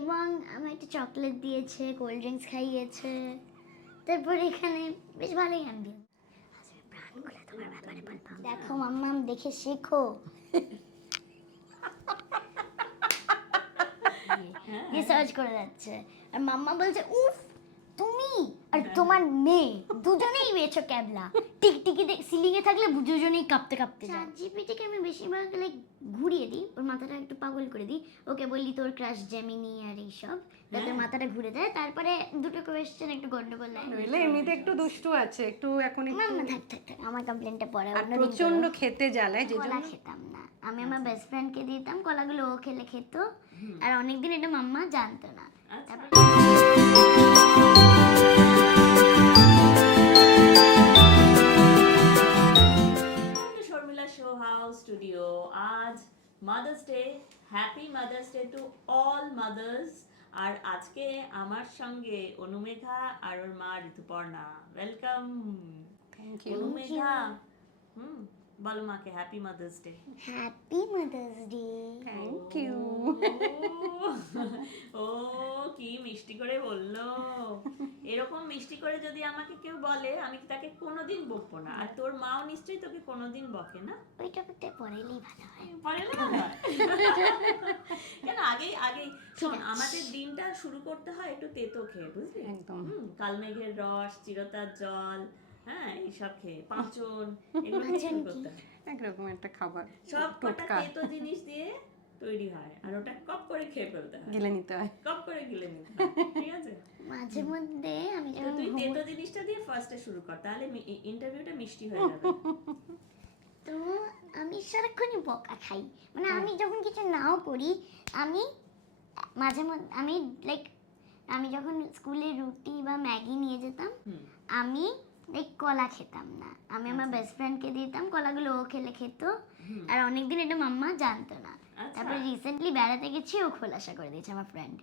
এবং আমার একটা চকলেট দিয়েছে, কোল্ড ড্রিঙ্কস খাইয়েছে। তারপর এখানে বেশ ভালোই অ্যাম্বিয়েন্স। প্রাণ খুলে তোমার ব্যাপারে বলবো। দেখো মাম্মাম, দেখে শেখো। রিসার্চ করে যাচ্ছে আর মাম্মা বলছে উফ তুমি আর তোমার মেয়ে দুজনেই বেছো ক্যাবলা, টিকটিকি সিলিং এ থাকলে দুজনেই কাঁপতে কাঁপতে যায়। জিপিটিকে আমি বেশিরভাগ লাইক ঘুরিয়ে দিই, ওর মাথাটা একটু পাগল করে দিই, ওকে বললি তোর ক্রাশ জেমিনি আর এইসব, যাতে মাথাটা ঘুরে যায়। তারপরে দুটো কোয়েশ্চেন একটু গন্ডগোল হয়, নইলে এমনিতে একটু দুষ্টু আছে, একটু এখন একটু মাম্মা থাক থাক থাক, আমার কমপ্লেনটা পরে আর প্রচন্ড খেতে জ্বালায়, যে কলা খেতাম না আমি, আমার বেস্ট ফ্রেন্ডকে দিতাম কলাগুলো, ও খেলে খেত। আর অনেকদিন এটা মাম্মা জানতো না। Sharmila show house studio. আজ mother's day, happy mother's day to all mothers. আর আজকে আমার সঙ্গে অনুমেঘা আর ওর মা Rituparna. Welcome. Thank you. Anumegha, বলো মাকে happy mother's day. Happy mother's day. Thank you. ও কি মিষ্টি করে বললো। এরকম মিষ্টি করে যদি আমাকে কেউ বলে আমি তাকে কোনোদিন বকবো না। আর তোর মাও নিশ্চয়ই তোকে কোনোদিন বকে না। ওই টপিকটা পড়াইলেই ভালো হয়। পড়াইলে ভালো হয়। কেন আগেই শোন, আমাদের দিনটা শুরু করতে হয় একটু তেতো খেয়ে, বুঝলি? একদম। কালমেঘের রস, চিরতার জল, হ্যাঁ এইসব খেয়ে, পাঁচন, এগুলো শুরু করতে হয়। একরকম একটা খাবার, সব কটা তেতো জিনিস দিয়ে তৈরি হয়, আর ওটা কপ করে খেয়ে ফেলতে হয়, গিলে নিতে হয়, কপ করে গিলে নিতে হয়, ঠিক আছে? মাঝে মধ্যে আমি তো তুই তেতো জিনিসটা দিয়ে ফার্স্টে শুরু কর, তাহলে ইন্টারভিউটা মিষ্টি হয়ে যাবে। তো আমি সারাক্ষণই বকা খাই, মানে আমি যখন কিছু নাও করি, আমি মাঝে মধ্যে আমি লাইক আমি যখন স্কুলে রুটি বা ম্যাগি নিয়ে যেতাম, আমি লাইক কলা খেতাম না, আমি আমার বেস্ট ফ্রেন্ডকে দিতাম কলাগুলো, ও খেলে খেত। আর অনেকদিন এটা মাম্মা জানতো না। তারপর রিসেন্টলি বেড়াতে গেছি, ও খোলাসা করে দিয়েছে আমার ফ্রেন্ড,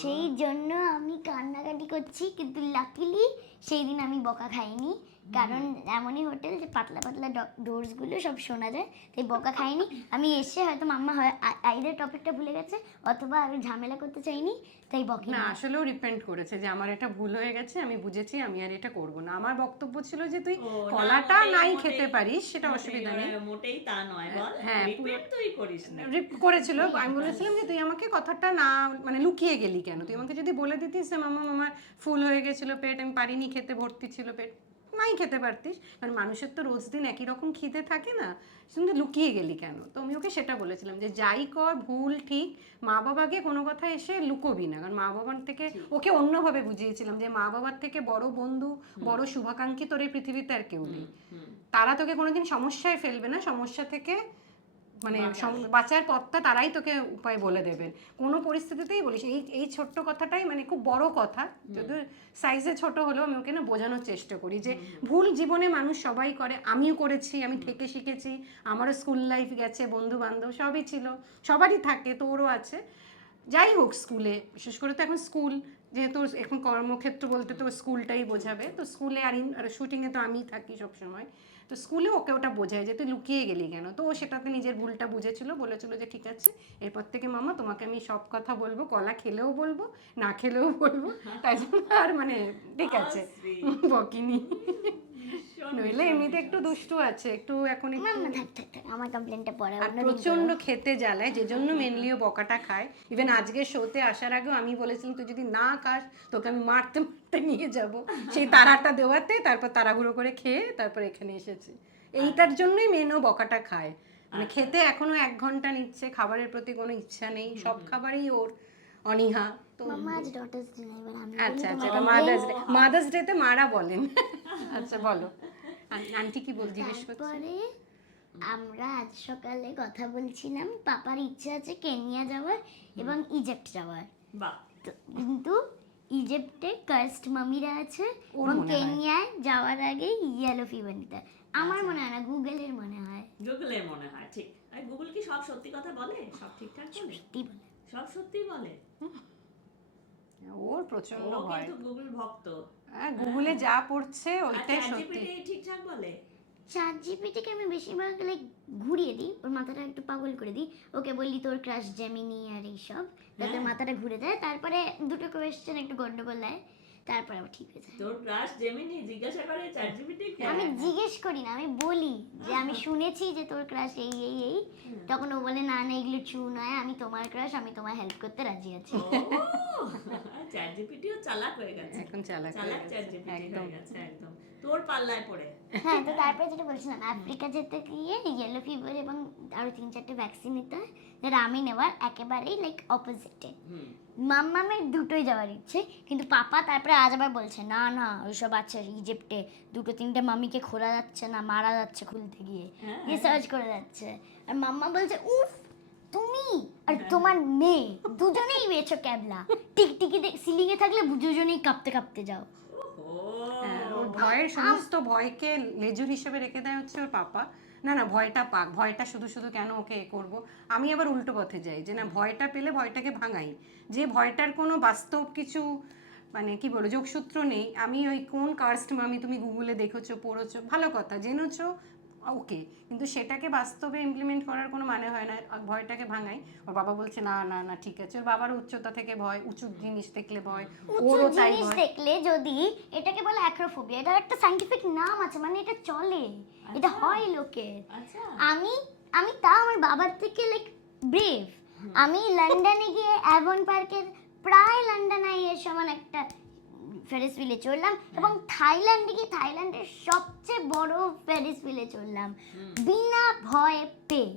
সেই জন্য আমি কান্নাকাটি করছি। কিন্তু লাকিলি সেই দিন আমি বকা খাইনি, কারণ এমনই হোটেল যে পাতলা পাতলা ডোরসগুলো সব শোনা যায়, তাই বকা খাইনি। আমি এসে হয়তো মাম্মা হয় আইদের টপিকটা ভুলে গেছে, অথবা আমি ঝামেলা করতে চাইনি, তাই বকি না। আসলেও রিপেন্ট করেছে যে আমার এটা ভুল হয়ে গেছে, আমি বুঝেছি, আমি আর এটা করব না। আমার বক্তব্য ছিল যে তুই কলাটা নাই খেতে পারিস, সেটা অসুবিধা নেই। মোটেই তা নয়, বল। হ্যাঁ, রিপেন্ট তুই করিস না। করেছিল। আমি বলেছিলাম যে তুই আমাকে কথাটা না, মানে লুকিয়ে গেলি কেন? তুই আমাকে যদি বলে দিতিস যে মামা আমার ফুল হয়ে গেছিল পেট, আমি পারিনি খেতে, ভর্তি ছিল পেট, নাই খেতে পারতিস, কারণ মানুষের তো রোজ দিন একই রকম খিদে থাকে না, কিন্তু লুকিয়ে গেলি কেন? তো আমি ওকে সেটা বলেছিলাম যে যাই কর ভুল ঠিক, মা বাবাকে কোনো কথা এসে লুকোবি না, কারণ মা বাবার থেকে ওকে অন্যভাবে বুঝিয়েছিলাম যে মা বাবার থেকে বড় বন্ধু, বড় শুভাকাঙ্ক্ষী তোর এই পৃথিবীতে আর কেউ নেই। তারা তোকে কোনোদিন সমস্যায় ফেলবে না, সমস্যা থেকে মানে বাঁচার পথটা তারাই তোকে উপায় বলে দেবেন, কোনো পরিস্থিতিতেই বলিস। এই ছোট্ট কথাটাই মানে খুব বড় কথা, যদি সাইজে ছোট হলেও আমি ওকে না বোঝানোর চেষ্টা করি যে ভুল জীবনে মানুষ সবাই করে, আমিও করেছি, আমি থেকে শিখেছি, আমারও স্কুল লাইফ গেছে, বন্ধু বান্ধব সবই ছিল, সবারই থাকে, তোরও আছে। যাই হোক, স্কুলে বিশেষ করে তো এখন স্কুল, যেহেতু এখন কর্মক্ষেত্র বলতে তো স্কুলটাই বোঝাবে, তো স্কুলে আর শুটিংয়ে তো আমিই থাকি সবসময়, তো স্কুলে ওকে ওটা বোঝায় যে তুই লুকিয়ে গেলি কেন। তো ও সেটাতে নিজের ভুলটা বুঝেছিল, বলেছিল যে ঠিক আছে এরপর থেকে মামা তোমাকে আমি সব কথা বলবো, কলা খেলেও বলবো, না খেলেও বলবো, তাই জন্য আর মানে ঠিক আছে বকিনি। নইলে এমনিতে একটু দুষ্টু আছে, একটু এখন একটু মাম্মা থাক থাক থাক, আমার কমপ্লেনটা পরে। আর প্রচন্ড খেতে জ্বালায়, যে জন্য মেনলিও বকাটা খায়। ইভেন আজকে শোতে আসার আগেও আমি বলেছিলাম তুই যদি না খাস তোকে আমি মারতে মারতে নিয়ে যাব, সেই তাড়াটা দেওয়াতে তারপর তাড়াহুড়ো করে খেয়ে তারপর এখানে এসেছি। এইটার জন্যই মেনও বকাটা খায়, মানে খেতে এখনো 1 ঘন্টা নিচ্ছে, খাবারের প্রতি কোনো ইচ্ছা নেই, সব খাবারই ওর অনীহা। তো মাম্মা আজ ডটার্স ডে, এবার আমি আচ্ছা আচ্ছা, মাদার্স ডেতে মারা বলেন। আচ্ছা বলো আন্টি কি বল, জিজ্ঞেস করছি। তারপরে আমরা আজ সকালে কথা বলছিলাম, পাপার ইচ্ছা আছে কেনিয়া যাওয়ার এবং ইজিপ্ট যাওয়ার, কিন্তু ইজিপ্টে কার্স্ট মামিরা আছে এবং কেনিয়ায় যাওয়ার আগে ইয়েলো ফিভার নিতে। আমার মনে হয় না, গুগলের মনে হয়। গুগলের মনে হয়, ঠিক। আর গুগল কি সব সত্যি কথা বলে? সব ঠিকঠাক বলে? সত্যি বলে, সব সত্যি বলে। ওর প্রচন্ড ভয়, কিন্তু গুগল ভক্ত। গুগলে যা পড়ছে ওইটাই সত্যি। চ্যাটজিপিটি ঠিকঠাক বলে? চ্যাট জিপিটিকে আমি বেশিরভাগ লাইক ঘুরিয়ে দিই, ওর মাথাটা একটু পাগল করে দিই, ওকে বললি তোর ক্রাশ জেমিনি আর এইসব, যাতে হ্যাঁ। মাথাটা ঘুরে যায়, তারপরে দুটো কোয়েশ্চেন একটু গন্ডগোল দেয়, তারপরে আবার ঠিক হয়ে যায়। তোর ক্রাশ জেমিনি জিজ্ঞাসা করে চ্যাটজিপিটি আমি জিজ্ঞেস করি না, আমি বলি যে আমি শুনেছি যে তোর ক্রাশ এই এই এই, তখন ও বলে না না এগুলো ট্রু নয়, আমি তোমার ক্রাশ, আমি তোমার হেল্প করতে রাজি আছি। চ্যাটজিপিটিও চালাক হয়ে গেছে, এখন চালাক হয়ে চালাক গেছে, চ্যাটজিপিটি একদম। হয়ে গেছে একদম তোর পাল্লায় পড়ে। হ্যাঁ, তো তারপরে যেটা বলছিলাম, আফ্রিকা যেতে গিয়ে ইয়েলো ফিভার এবং আরো 3-4টে ভ্যাকসিন নিতে হয়, যেটা আমি নেওয়ার একেবারেই লাইক অপোজিটে। মাম্মামের দুটোই যাওয়ার ইচ্ছে, কিন্তু পাপা তারপরে আজ আবার বলছে না না ওইসব আছে ইজিপ্টে, 2-3টে মামিকে খোলা যাচ্ছে না, মারা যাচ্ছে খুলতে গিয়ে, রিসার্চ করে যাচ্ছে। আর মাম্মা বলছে উফ তুমি আর তোমার মেয়ে দুজনেই মেয়েছো ক্যাবলা, টিকটিকি সিলিং এ থাকলে দুজনেই কাঁপতে কাঁপতে যাও। হ্যাঁ, ওর ভয়ের সমস্ত ভয়কে লেজুর হিসেবে রেখে দেয় হচ্ছে ওর পাপা। না না ভয়টা পাক, ভয়টা শুধু শুধু কেন ওকে এ করবো। আমি আবার উল্টো পথে যাই, যে না ভয়টা পেলে ভয়টাকে ভাঙাই, যে ভয়টার কোনো বাস্তব কিছু মানে কি বলবো যোগসূত্র নেই। আমি ওই কোন কাস্ট মামি তুমি গুগলে দেখেছো পড়েছো ভালো কথা জেনেছো ওকে, কিন্তু সেটাকে বাস্তবে ইমপ্লিমেন্ট করার কোনো মানে হয় না, ভয়টাকে ভাঙাই। ওর বাবা বলছে না না না ঠিক আছে, ওর বাবার উচ্চতা থেকে ভয়, উঁচু জিনিস দেখলে ভয়, উঁচু ওরও তাই জিনিস ভয়। দেখলে যদি, এটাকে বলে অ্যাক্রোফোবিয়া, এটার একটা সাইন্টিফিক নাম আছে, মানে এটা চলে, এটা হয় লোকে। আচ্ছা আমি আমি তাও আমার বাবার থেকে লাইক ব্রেভ। আমি লন্ডনে গিয়ে অ্যাভন পার্কের প্রায় লন্ডন আই এর সমান একটা ফেরিস হুইলে চড়লাম, এবং থাইল্যান্ডে গিয়ে থাইল্যান্ডের সবচেয়ে বড় ফেরিস হুইলে চড়লাম বিনা ভয় পেয়ে।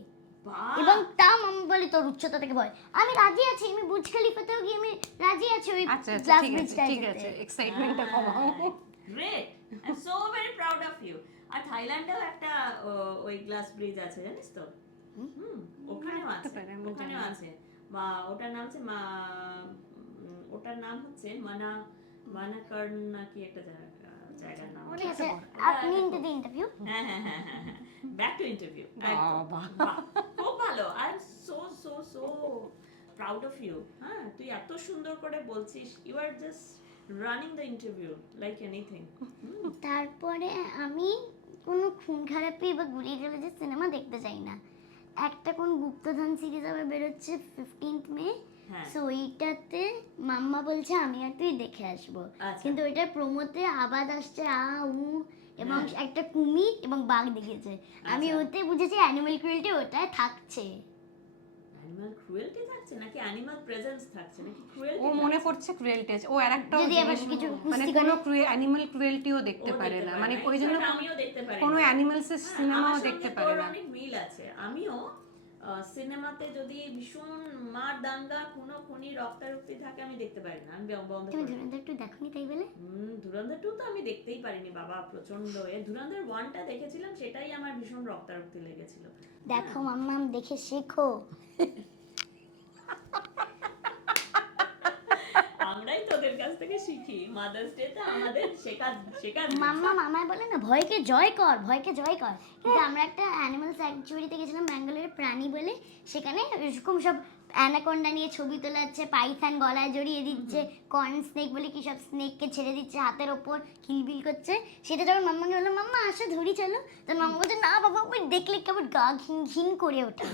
বাহ, এবং তাও মাম্মা বলে তোর উচ্চতা থেকে ভয়, আমি রাজি আছি, আমি বুর্জ খলিফাতেও গিয়ে আমি রাজি আছি ওই আচ্ছা আচ্ছা গ্লাস ঠিক আছে ব্রিজটায় ঠিক আছে, যেতে। এক্সাইটমেন্টটা কমাও। Great, I am so very proud of you. আর থাইল্যান্ডেও একটা ওই গ্লাস ব্রিজ আছে জানিস তো? ওখানেও থাকতে আছে, পারে, আমি ওখানেও জানি না। আছে। বা ওটার নাম হচ্ছে ওটার নাম হচ্ছে মানাকার্ন নাকি একটা জায়গার নাম। ঠিক আছে, বড়। আপনি ইন্টু দি ইন্টারভিউ। হ্যাঁ হ্যাঁ হ্যাঁ হ্যাঁ হ্যাঁ, ব্যাক টু ইন্টারভিউ। বাবা। খুব ভালো, I am so so so proud of you. হ্যাঁ, তুই এত সুন্দর করে বলছিস, you are just running the interview like anything. তারপরে আমি কোনো খুন খারাপি বা গুলি টুলির সিনেমা দেখতে চাই না। একটা কোন গুপ্তধন সিরিজ আবার বেরোচ্ছে 15th মে, হ্যাঁ। সো ওইটাতে মাম্মা বলছে আমি আর তুই দেখে আসবো, আচ্ছা। কিন্তু ওইটার প্রোমোতে আওয়াজ আসছে আ উ এবং হ্যাঁ। একটা কুমির এবং বাঘ দেখেছে, আমি আচ্ছা। ওতে বুঝেছি অ্যানিমাল ক্রুয়েল্টি ওটায় থাকছে। অ্যানিমাল ক্রুয়েলটি থাকছে নাকি অ্যানিমাল প্রেজেন্স থাকছে নাকি ক্রুয়েলটি? ও মনে করছে ক্রুয়েলটি আছে, ও আরেকটা যদি আবার কিছু মানে কুস্তি কোনো করে। অ্যানিমাল ক্রুয়েলটিও দেখতে পারে না, মানে ওই জন্য আমিও দেখতে পারি কোনো না। অ্যানিমালস এর হ্যাঁ, সিনেমাও আমার দেখতে সঙ্গে পারে তোর না। অনেক মিল আছে। আমিও সিনেমাতে যদি ভীষণ মার দাঙ্গা খুনোখুনি রক্তারক্তি থাকে আমি দেখতে পারি না, আমি বন্ধ তুমি করি। ধুরন্ধর একটু দেখোনি তাই বলে? ধুরন্ধর 2 তো আমি দেখতেই পারিনি বাবা, প্রচন্ড ধুরন্ধর 1টা দেখেছিলাম, সেটাই আমার ভীষণ রক্তারক্তি লেগেছিল। দেখো মাম্মা দেখে শেখো। আমরাই তোদের কাছ থেকে শিখি, মাদার্স ডে তে আমাদের শেখার মাম্মা মামায় বলে না ভয়কে জয় কর, ভয়কে জয় কর, কিন্তু আমরা একটা অ্যানিমাল স্যাংচুয়ারিতে গেছিলাম ব্যাঙ্গালোরে, প্রাণী বলে, সেখানে এরকম সব অ্যানাকোন্ডা নিয়ে ছবি তোলা হচ্ছে, পাইথন গলায় জড়িয়ে দিচ্ছে, কর্ন স্নেক বলে কি সব স্নেককে ছেড়ে দিচ্ছে হাতের ওপর, কিলবিল করছে। সেটা যখন মাম্মাকে বললাম মাম্মা আসো ধরি চলো, তখন মাম্মা বলছে না বাবা ওই দেখলে কেমন গা ঘিন ঘিন করে ওঠে।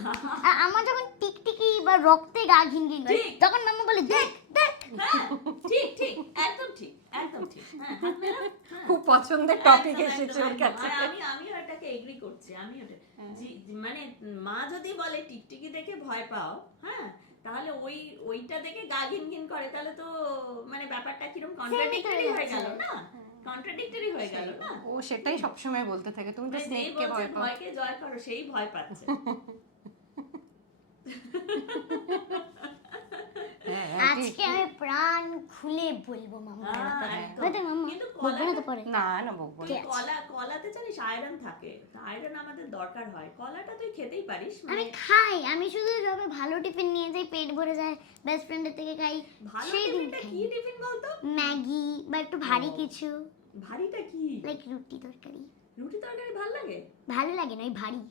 আর আমার যখন টিকটিকি বা রক্তে গা ঘিন ঘিন করে, ঠিক। তখন মাম্মা বলে দেখ দেখ। হ্যাঁ, ঠিক ঠিক, একদম ঠিক, একদম ঠিক। হ্যাঁ, হাত মেলাও। হ্যাঁ। খুব পছন্দের টপিক একদম, এসেছে একদম, ওর একদম। কাছে। আর আমিও এটাকে এগ্রি করছি, আমি ওটা মানে মা যদি বলে টিকটিকি দেখে ভয় পাও, হ্যাঁ, তাহলে ওইটা দেখে গা ঘিন ঘিন করে, তাহলে তো মানে ব্যাপারটা কিরকম কন্ট্রাডিক্টরি হয়ে গেল না, কন্ট্রাডিক্টরি হয়ে গেল না। ও সেটাই সবসময় বলতে থাকে তুমি তো মানে যেই স্নেককে বলছে ভয় পাও। ভয়কে জয় করো সেই ভয় পাচ্ছে। হ্যাঁ, হ্যাঁ, ঠিক। আজকে আমি প্রাণ খুলে বলবো মাম্মার হ্যাঁ, ব্যাপারে। একদম। হয়তো মাম্মা কিন্তু বলবো না তো পরে। না না বকবো না। ঠিক আছে। কলাতে জানিস আয়রন থাকে, আয়রন আমাদের দরকার হয়, কলাটা তুই খেতেই পারিস। আমি মানে খাই, আমি শুধু যবে ভালো টিফিন নিয়ে যাই পেট ভরে যায়, বেস্ট ফ্রেন্ডের থেকে খাই, ভালো সেই দিন টিফিনটা খাই। কি টিফিন বলতো? ম্যাগি বা একটু ভারী কিছু, ভারীটা কি? লাইক রুটি তরকারি। রুটি তরকারি ভালো লাগে? ভালো লাগে না ওই ভারী।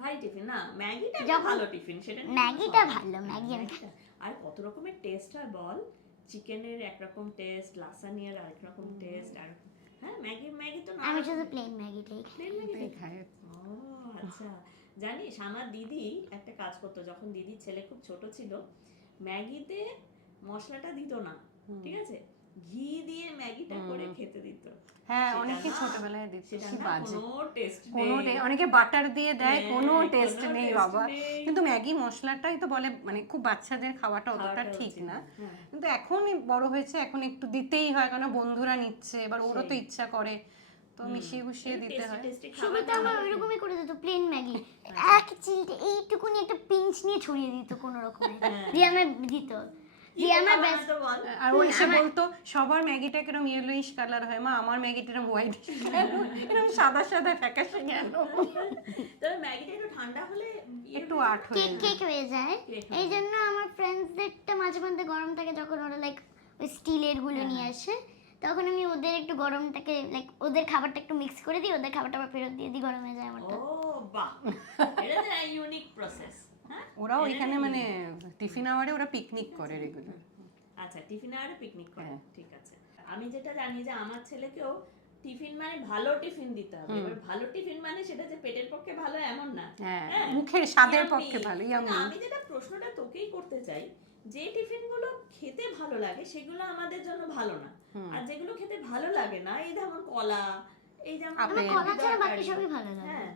ভারী টিফিন না, ম্যাগিটা একটা যখন- ভালো টিফিন, সেটা নিয়ে ম্যাগিটা কোনো ভালো, সমস্যা ম্যাগি নেই। আমি ম্যাগিটা। আর কত রকমের টেস্ট হয় বল, চিকেনের একরকম টেস্ট, লাসানিয়ার আরেক রকম টেস্ট, আর হ্যাঁ ম্যাগি ম্যাগি তো না আমি শুধু প্লেন ম্যাগিটাই খাই। প্লেন ম্যাগি এটাই খায়। ও আচ্ছা জানিস আমার দিদি একটা কাজ করতো যখন দিদির ছেলে খুব ছোট ছিল ম্যাগিতে মশলাটা দিত না ঠিক আছে ঘি দিয়ে ম্যাগিটা করে খেতে দিত হ্যাঁ সেটা অনেকে না- ছোটবেলায় দিত, সেটা কি না বাজে। কোনো টেস্ট অনেকে বাটার দিয়ে দেয়, হ্যাঁ, কোনো কোনো টেস্ট নেই taste বাবা। নেই। কিন্তু ম্যাগি মশলাটাই তো বলে মানে খুব বাচ্চাদের খাওয়াটা অতটা ঠিক না। হ্যাঁ কিন্তু এখন বড় হয়েছে, এখন একটু দিতেই হয়, কারণ বন্ধুরা নিচ্ছে, এবার ওরও তো সেই। ইচ্ছা করে, তো মিশিয়ে গুছিয়ে দিতে হয়। শুরুতে আমার ওইরকমই করে দিত প্লেন ম্যাগি, এক চিলটে এইটুকুনি একটা পিঞ্চ নিয়ে ছড়িয়ে দিত কোনো রকমে, দিয়ে আমার দিত, দিয়ে আমার ব্যাস আর ও এসে বলতো সবার ম্যাগিটা কিরম ইয়েলোইশ কালার হয়, মা আমার ম্যাগিটা এরকম হোয়াইট এরকম সাদা সাদা ফ্যাকাশে কেন? তবে ম্যাগিটা একটু ঠান্ডা হলে একটু আট হয়ে কেক কেক হয়ে যায়। কেক এই জন্য আমার ফ্রেন্ডসদেরটা মাঝে মধ্যে গরম থাকে, যখন ওরা লাইক ওই স্টিলের গুলো নিয়ে আসে, তখন আমি ওদের একটু গরমটাকে লাইক ওদের খাবারটা একটু মিক্স করে দিই, ওদের খাবারটা আবার ফেরত দিয়ে দিই, গরম হয়ে যায় আমারটা। ও বাহ এটা তো ইউনিক প্রসেস হ্যাঁ ওরাও এখানে মানে টিফিন আওয়ারে ওরা পিকনিক করে রেগুলার। আচ্ছা টিফিন আওয়ারে পিকনিক করে হ্যাঁ। ঠিক আছে আমি যেটা জানি যে আমার ছেলেকেও টিফিন মানে ভালো টিফিন দিতে হবে এবার ভালো টিফিন মানে সেটা যে পেটের পক্ষে ভালো এমন না হ্যাঁ, হ্যাঁ, মুখের স্বাদের yummy। পক্ষে ভালো, কিন্তু yummy। আমি যেটা প্রশ্নটা তোকেই করতে চাই যে টিফিনগুলো খেতে ভালো লাগে সেগুলো আমাদের জন্য ভালো না আর যেগুলো খেতে ভালো লাগে না এই যেমন কলা এই যেমন আপেল। আমার কলা ছাড়া বাকি সবই ভালো লাগে। হ্যাঁ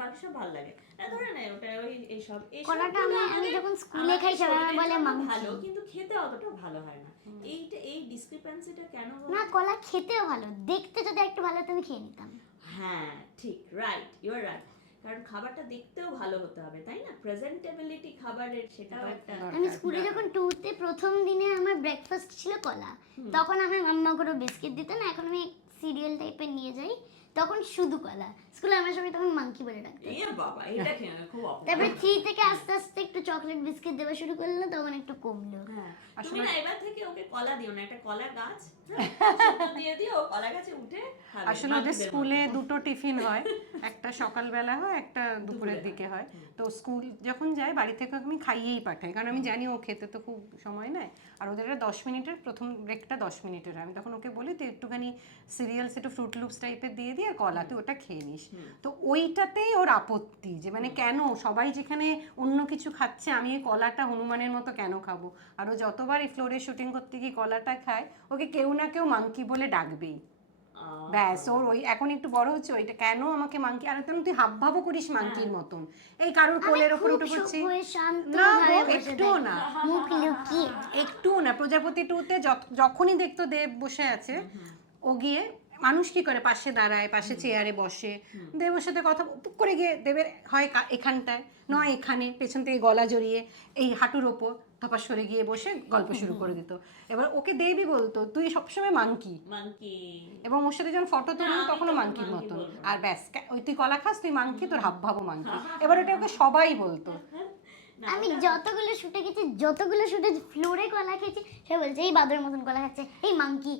বাকি সব ভালো লাগে না ধরে না ওটা ওই এইসব কলাটা আমি যখন স্কুলে খাই সবাই আমায় বলে মাংকি। ভালো কিন্তু খেতে অতটা ভালো হয় না এইটা এই ডিসক্রিপেন্সিটা কেন বলো? না, কলা খেতেও ভালো, দেখতে যদি একটু ভালো তুমি খেয়ে নিতাম। হ্যাঁ ঠিক রাইট ইউ আর রাইট কারণ খাবারটা দেখতেও ভালো হতে হবে তাই না প্রেজেন্টেবিলিটি খাবারের সেটাও একটা আমি স্কুলে যখন 2তে প্রথম দিনে আমার ব্রেকফাস্ট ছিল কলা, তখন আমার মাম্মা করে বিস্কিট দিত না, এখন আমি সিরিয়াল টাইপের নিয়ে যাই, তখন শুধু কলা। স্কুলে আমার সবাই তখন মাংকি বলে ডাকতো। এ বাবা এটা খেয়ে খুব অপরাধ তারপরে 3 থেকে আস্তে আস্তে একটু চকলেট বিস্কিট দেওয়া শুরু করলো, তখন একটু কমলো। হ্যাঁ তুমি না এবার থেকে ওকে কলা দিও না একটা কলা গাছ দিয়ে দিও কলা গাছে উঠে খাবে আসলে ওদের স্কুলে দুটো টিফিন হয়, একটা সকালবেলা হয়, একটা দুপুরের দিকে হয়। তো স্কুল যখন যায় বাড়ি থেকে আমি খাইয়েই পাঠাই, কারণ আমি জানি ও খেতে তো খুব সময় নেয়, আর ওদের 10 মিনিটের প্রথম ব্রেকটা 10 মিনিটের। আমি তখন ওকে বলি তুই একটুখানি সিরিয়ালস একটু ফ্রুট লুপস টাইপের দিয়ে দিয়ে আর কলা তুই ওটা খেয়ে নিস। তো ওইটাতেই ওর আপত্তি যে মানে কেন সবাই যেখানে অন্য কিছু খাচ্ছে আমি এই কলাটা হনুমানের মতো কেন খাবো। আর ও যতবার এই ফ্লোরে শুটিং করতে গিয়ে কলাটা খায়, ওকে কেউ না কেউ মাংকি বলে ডাকবেই। ব্যাস ওর ওই এখন একটু বড় হচ্ছে ওইটা কেন আমাকে মাংকি, আর তেমন তুই হাব ভাবও করিস মাংকির মতন, এই কারোর কোলের ওপর উঠে পড়ছি শান্ত না ভাবে গো, বসে একটুও থাকে। না, মুখ লুকিয়ে। একটু না। প্রজাপতি 2-তে যখনই দেখতো দেব বসে আছে, ও গিয়ে মানুষ কি করে পাশে দাঁড়ায়, পাশে চেয়ারে বসে, দেবের সাথে কথা টুক করে গিয়ে দেবের হয় এখানটায় নয় এখানে পেছন থেকে গলা জড়িয়ে এই হাঁটুর ওপর ধপাস করে গিয়ে বসে গল্প শুরু করে দিত। এবার ওকে দেবই বলতো তুই সবসময় মাংকি, মাংকি এবং ওর সাথে যখন ফটো তুলবো আমি তখনও তখন মাংকির monkey মতন। বলবো। আর ব্যাস ওই তুই কলা খাস তুই মাংকি, তোর হাব ভাবও মাংকি। এবার ওটা ওকে সবাই বলতো। আমি যতগুলো শুটে গেছি, যতগুলো শুটে ফ্লোরে কলা খেয়েছি, সে বলছে এই বাদরের মতন কলা খাচ্ছে, এই মাংকি।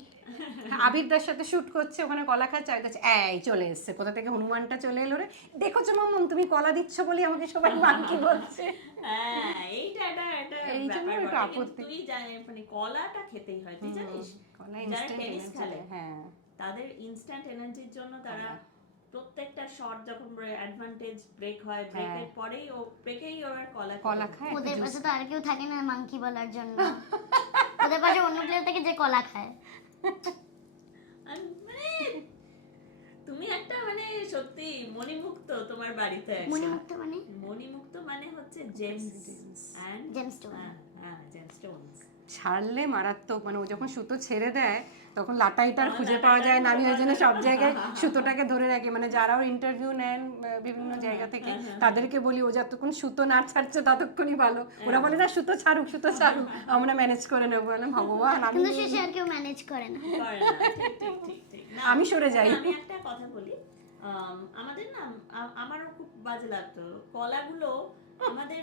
আবিরদার সাথে শুট করছে, ওখানে কলা খাচ্ছে, আর কাছে এই চলে এসছে কোথা থেকে হনুমানটা চলে এলো রে, দেখোছো মাম্মাম তুমি কলা দিচ্ছ বলে আমাকে সবাই মাংকি বলছে। হ্যাঁ এইটা এটা এটা এই জন্য ব্যাপার একটু বটে, আপত্তি। কিন্তু তুই জানিস মানে কলাটা খেতেই হয় তুই জানিস কলা যারা ইনস্ট্যান্ট টেনিস খেলে হ্যাঁ তাদের ইনস্ট্যান্ট এনার্জির জন্য তারা প্রত্যেকটা শট যখন অ্যাডভান্টেজ ব্রেক হয় ব্রেকের পরেই ও ব্রেকেই ওরা কলা কলা খায়। ওদের পাশে তো আর কেউ থাকে না মাংকি বলার জন্য, ওদের পাশে অন্য প্লেয়ার থাকে যে কলা খায়। মানে তুমি একটা মানে সত্যি মণিমুক্ত তোমার বাড়িতে একটা। মণিমুক্ত মানে মণিমুক্ত মানে হচ্ছে জেমস এন্ড জেমস্টোন। হ্যাঁ জেমস্টোনস ছাড়লে মারাত্মক, মানে ও যখন সুতো ছেড়ে দেয় তখন লাটাইটা আর খুঁজে পাওয়া যায় না। আমি ওই জন্য সব জায়গায় সুতোটাকে ধরে রাখি, মানে যারাও ইন্টারভিউ নেন বিভিন্ন জায়গা থেকে তাদেরকে বলি ও যতক্ষণ সুতো না ছাড়ছে ততক্ষণই ভালো। ওরা বলে না সুতো ছাড়ুক আমরা ম্যানেজ করে নেবো। ভগবান আমি কিন্তু শেষে আর কেউ ম্যানেজ করে না। করে না ঠিক না আমি সরে যাই। আমি একটা কথা বলি আমাদের না আমারও খুব বাজে লাগতো কলাগুলো আমাদের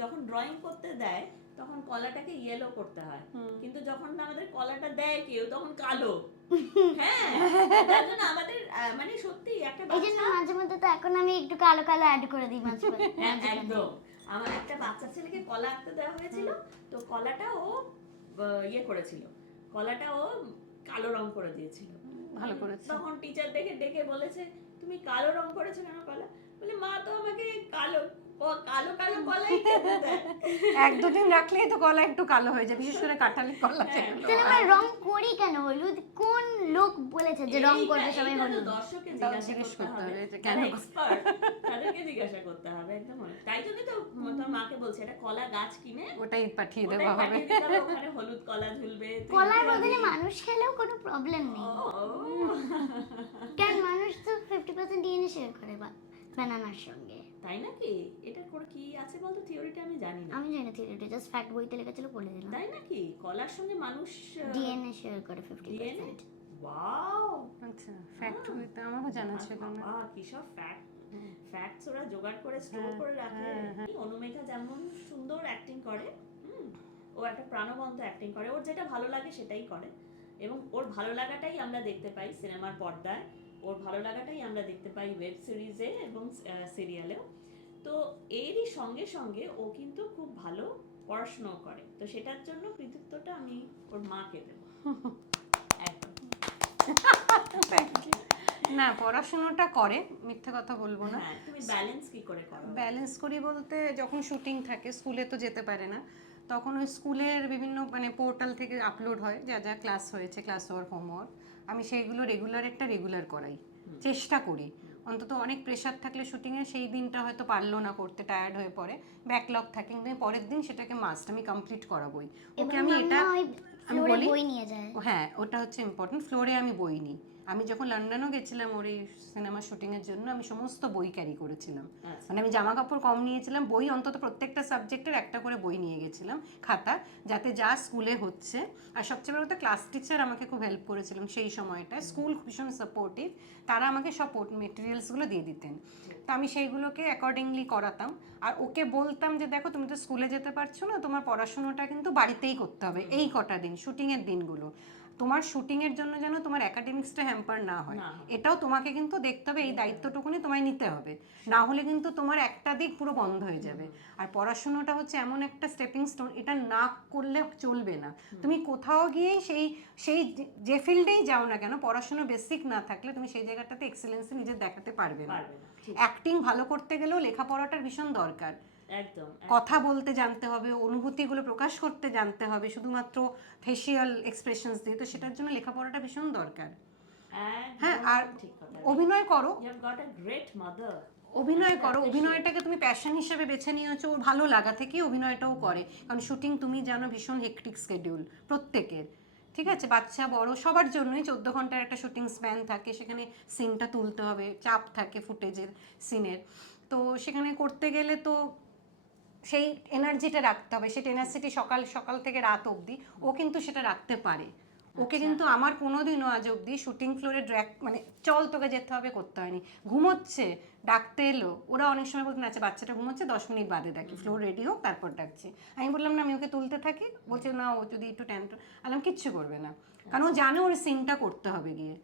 যখন ড্রয়িং করতে দেয় তখন কলাটাকে ইয়েলো করতে হয়, কিন্তু যখন আমাদের কলাটা দেয় কেউ তখন কালো। হ্যাঁ তার জন্য আমাদের মানে সত্যি একটা এই জন্য মাঝে মধ্যে তো এখন আমি একটু কালো কালো অ্যাড করে দিই মাঝে মাঝে। একদম আমার একটা বাচ্চা ছেলেকে কলা আঁকতে দেওয়া হয়েছিল, তো কলাটা ও ইয়ে করেছিল, কলাটা ও কালো রং করে দিয়েছিল। ভালো করেছে। তখন টিচার দেখে ডেকে বলেছে তুমি কালো রং করেছো কেন কলা? বলে মা তো আমাকে কালো কালো কালো কলাই খেতে দেয়। এক দুদিন রাখলেই তো গলা একটু কালো হয়ে যায়, বিশেষ করে কাঁঠালি কলা হ্যাঁ। যেগুলো তাহলে আমরা রং করি কেন হলুদ? কোন লোক বলেছে যে রং করবে সবাই এইটা তো হলুদ? দর্শককে তাও জিজ্ঞাসা জিজ্ঞেস করতে হবে যে যারা কেন? এক্সপার্ট তাদেরকে জিজ্ঞাসা করতে হবে একদম। তাই জন্য তো তোর মাকে বলছে এটা কলা গাছ কিনে ওটাই পাঠিয়ে ওটাই দেওয়া হবে। পাঠিয়ে দিতে হবে, ওখানে হলুদ কলা ঝুলবে, তুই কলার উঠে বদলে যাবি। মানুষ খেলেও কোনো প্রবলেম নেই। ও, কারণ মানুষ তো 50% ডিএনএ শেয়ার করে বানানার সঙ্গে। তাই নাকি? এটা করে কি আছে বলতো, থিওরিটা আমি জানি না। আমি জানি না থিওরিটা, জাস্ট ফ্যাক্ট বইতে লেখা ছিল পড়ে দিলাম। তাই নাকি? কলার সঙ্গে মানুষ ডিএনএ শেয়ার করে ডিএনএ? 50%। ওয়াও, আচ্ছা, ফ্যাক্ট বইতে আমারও জানা ছিল না। কি সব ফ্যাক্টস ওরা জোগাড় করে স্টোর হ্যাঁ, করে রাখে। হ্যাঁ। অনুমেঘা যেমন সুন্দর অ্যাক্টিং করে, ও একটা প্রাণবন্ত অ্যাক্টিং করে, ওর যেটা ভালো লাগে সেটাই করে, এবং ওর ভালো লাগাটাই আমরা দেখতে পাই সিনেমার পর্দায়, ওর ভালো লাগাটাই আমরা দেখতে পাই ওয়েব সিরিজে এবং সিরিয়ালেও। তো এরই সঙ্গে সঙ্গে ও কিন্তু খুব ভালো পড়াশোনাও করে, তো সেটার জন্য কৃতিত্বটা আমি ওর মাকে দেবো একদম। না, পড়াশোনাটা করে, মিথ্যে কথা বলবো না। হ্যাঁ, তুমি ব্যালেন্স কি করে করো? ব্যালেন্স করি বলতে, যখন শুটিং থাকে, স্কুলে তো যেতে পারে না, তখন ওই স্কুলের বিভিন্ন মানে পোর্টাল থেকে আপলোড হয় যা যা ক্লাস হয়েছে, ক্লাস ওয়ার্ক, হোমওয়ার্ক, আমি সেইগুলো রেগুলার করাই, চেষ্টা করি। অন্তত অনেক প্রেশার থাকলে শুটিংয়ে সেই দিনটা হয়তো পারলো না করতে, টায়ার্ড হয়ে পড়ে, ব্যাকলগ থাকে, কিন্তু আমি পরের দিন সেটাকে মাস্ট আমি কমপ্লিট করাবোই। ওকে আমি এটা আমি বলি, বই নিয়ে যায়। হ্যাঁ ওটা হচ্ছে ইম্পর্টেন্ট, ফ্লোরে আমি বই নিই। আমি যখন লন্ডনও গেছিলাম ওর এই সিনেমা শুটিংয়ের জন্য, আমি সমস্ত বই ক্যারি করেছিলাম। মানে আমি জামা কাপড় কম নিয়েছিলাম, বই অন্তত প্রত্যেকটা সাবজেক্টের একটা করে বই নিয়ে গেছিলাম, খাতা, যাতে যা স্কুলে হচ্ছে। আর সবচেয়ে বড় কথা, ক্লাস টিচার আমাকে খুব হেল্প করেছিলেন সেই সময়টায়, স্কুল ভীষণ সাপোর্টিভ, তারা আমাকে সব মেটেরিয়ালসগুলো দিয়ে দিতেন, তো আমি সেইগুলোকে অ্যাকর্ডিংলি করাতাম। আর ওকে বলতাম যে দেখো তুমি তো স্কুলে যেতে পারছো না, তোমার পড়াশোনাটা কিন্তু বাড়িতেই করতে হবে এই কটা দিন, শুটিংয়ের দিনগুলো। তোমার শুটিংয়ের জন্য যেন তোমার একাডেমিক্সটা হ্যাম্পার না হয়, এটাও তোমাকে কিন্তু দেখতে হবে, এই দায়িত্বটুকুনি তোমায় নিতে হবে, না হলে কিন্তু তোমার একটা দিক পুরো বন্ধ হয়ে যাবে। আর পড়াশোনাটা হচ্ছে এমন একটা স্টেপিং স্টোন, এটা না করলে চলবে না। তুমি কোথাও গিয়েই সেই সেই যে ফিল্ডেই যাও না কেন, পড়াশোনা বেসিক না থাকলে তুমি সেই জায়গাটাতে এক্সেলেন্সি নিজে দেখাতে পারবে না। অ্যাক্টিং ভালো করতে গেলেও লেখাপড়াটার ভীষণ দরকার, একদম কথা বলতে জানতে হবে, অনুভূতিগুলো প্রকাশ করতে জানতে হবে শুধুমাত্র ফেসিয়াল এক্সপ্রেশনস দিয়ে, তো সেটার জন্য লেখাপড়াটা ভীষণ দরকার। হ্যাঁ, আর অভিনয় করো, অভিনয় করো, অভিনয়টাকে তুমি প্যাশন হিসেবে বেছে নিয়েছো, ওর ভালো লাগা থেকে অভিনয়টাও করে, কারণ শুটিং তুমি জানো ভীষণ হেক্টিক স্কেডিউল প্রত্যেকের, ঠিক আছে, বাচ্চা বড় সবার জন্যই 14 ঘন্টার একটা শুটিং স্প্যান থাকে, সেখানে সিনটা তুলতে হবে, চাপ থাকে ফুটেজের, সিনের, তো সেখানে করতে গেলে তো সেই এনার্জিটা রাখতে হবে, সেই টেনাসিটি সকাল সকাল থেকে রাত অবধি ও কিন্তু সেটা রাখতে পারে। ওকে কিন্তু আমার কোনোদিনও আজ অবধি শুটিং ফ্লোরে ড্র্যাক মানে চল তোকে যেতে হবে করতে হয়নি। ঘুমোচ্ছে, ডাকতে এলো, ওরা অনেক সময় বলতেন আচ্ছা বাচ্চাটা ঘুমোচ্ছে 10 মিনিট বাদে ডাকি, ফ্লোর রেডি হোক তারপর ডাকছি। আমি বললাম না আমি ওকে তুলতে থাকি, বলছে না ও যদি একটু টেনশন, আলাম কিচ্ছু করবে না, কারণ ও জানে ওর সিনটা করতে হবে গিয়ে।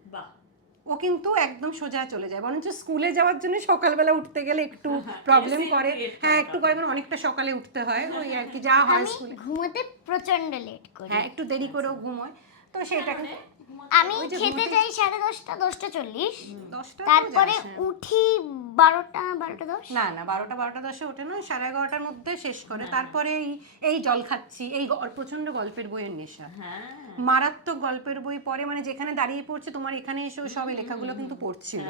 ও কিন্তু একদম সোজা চলে যায়, বরঞ্চ স্কুলে যাওয়ার জন্য সকালবেলা উঠতে গেলে একটু প্রবলেম করে, হ্যাঁ একটু করে, কারণ অনেকটা সকালে উঠতে হয়, ওই আর কি যা হয় স্কুলে, ঘুমোতে প্রচন্ড লেট করি, হ্যাঁ একটু দেরি করেও ঘুমোয়, তো সেটাকে আমি খেতে যাই 10:30 10:40, 10টা তারপরে উঠি 12:10। না না 12:10 ওঠে না, 11:30টার মধ্যে শেষ করে, তারপরে এই জল খাচ্ছি, এই প্রচন্ড গল্পের বইয়ের নেশা, মারাত্মক গল্পের বই পড়ে, মানে যেখানে দাঁড়িয়ে পড়ছে তোমার এখানে এসে সব এই লেখাগুলো কিন্তু পড়ছিল,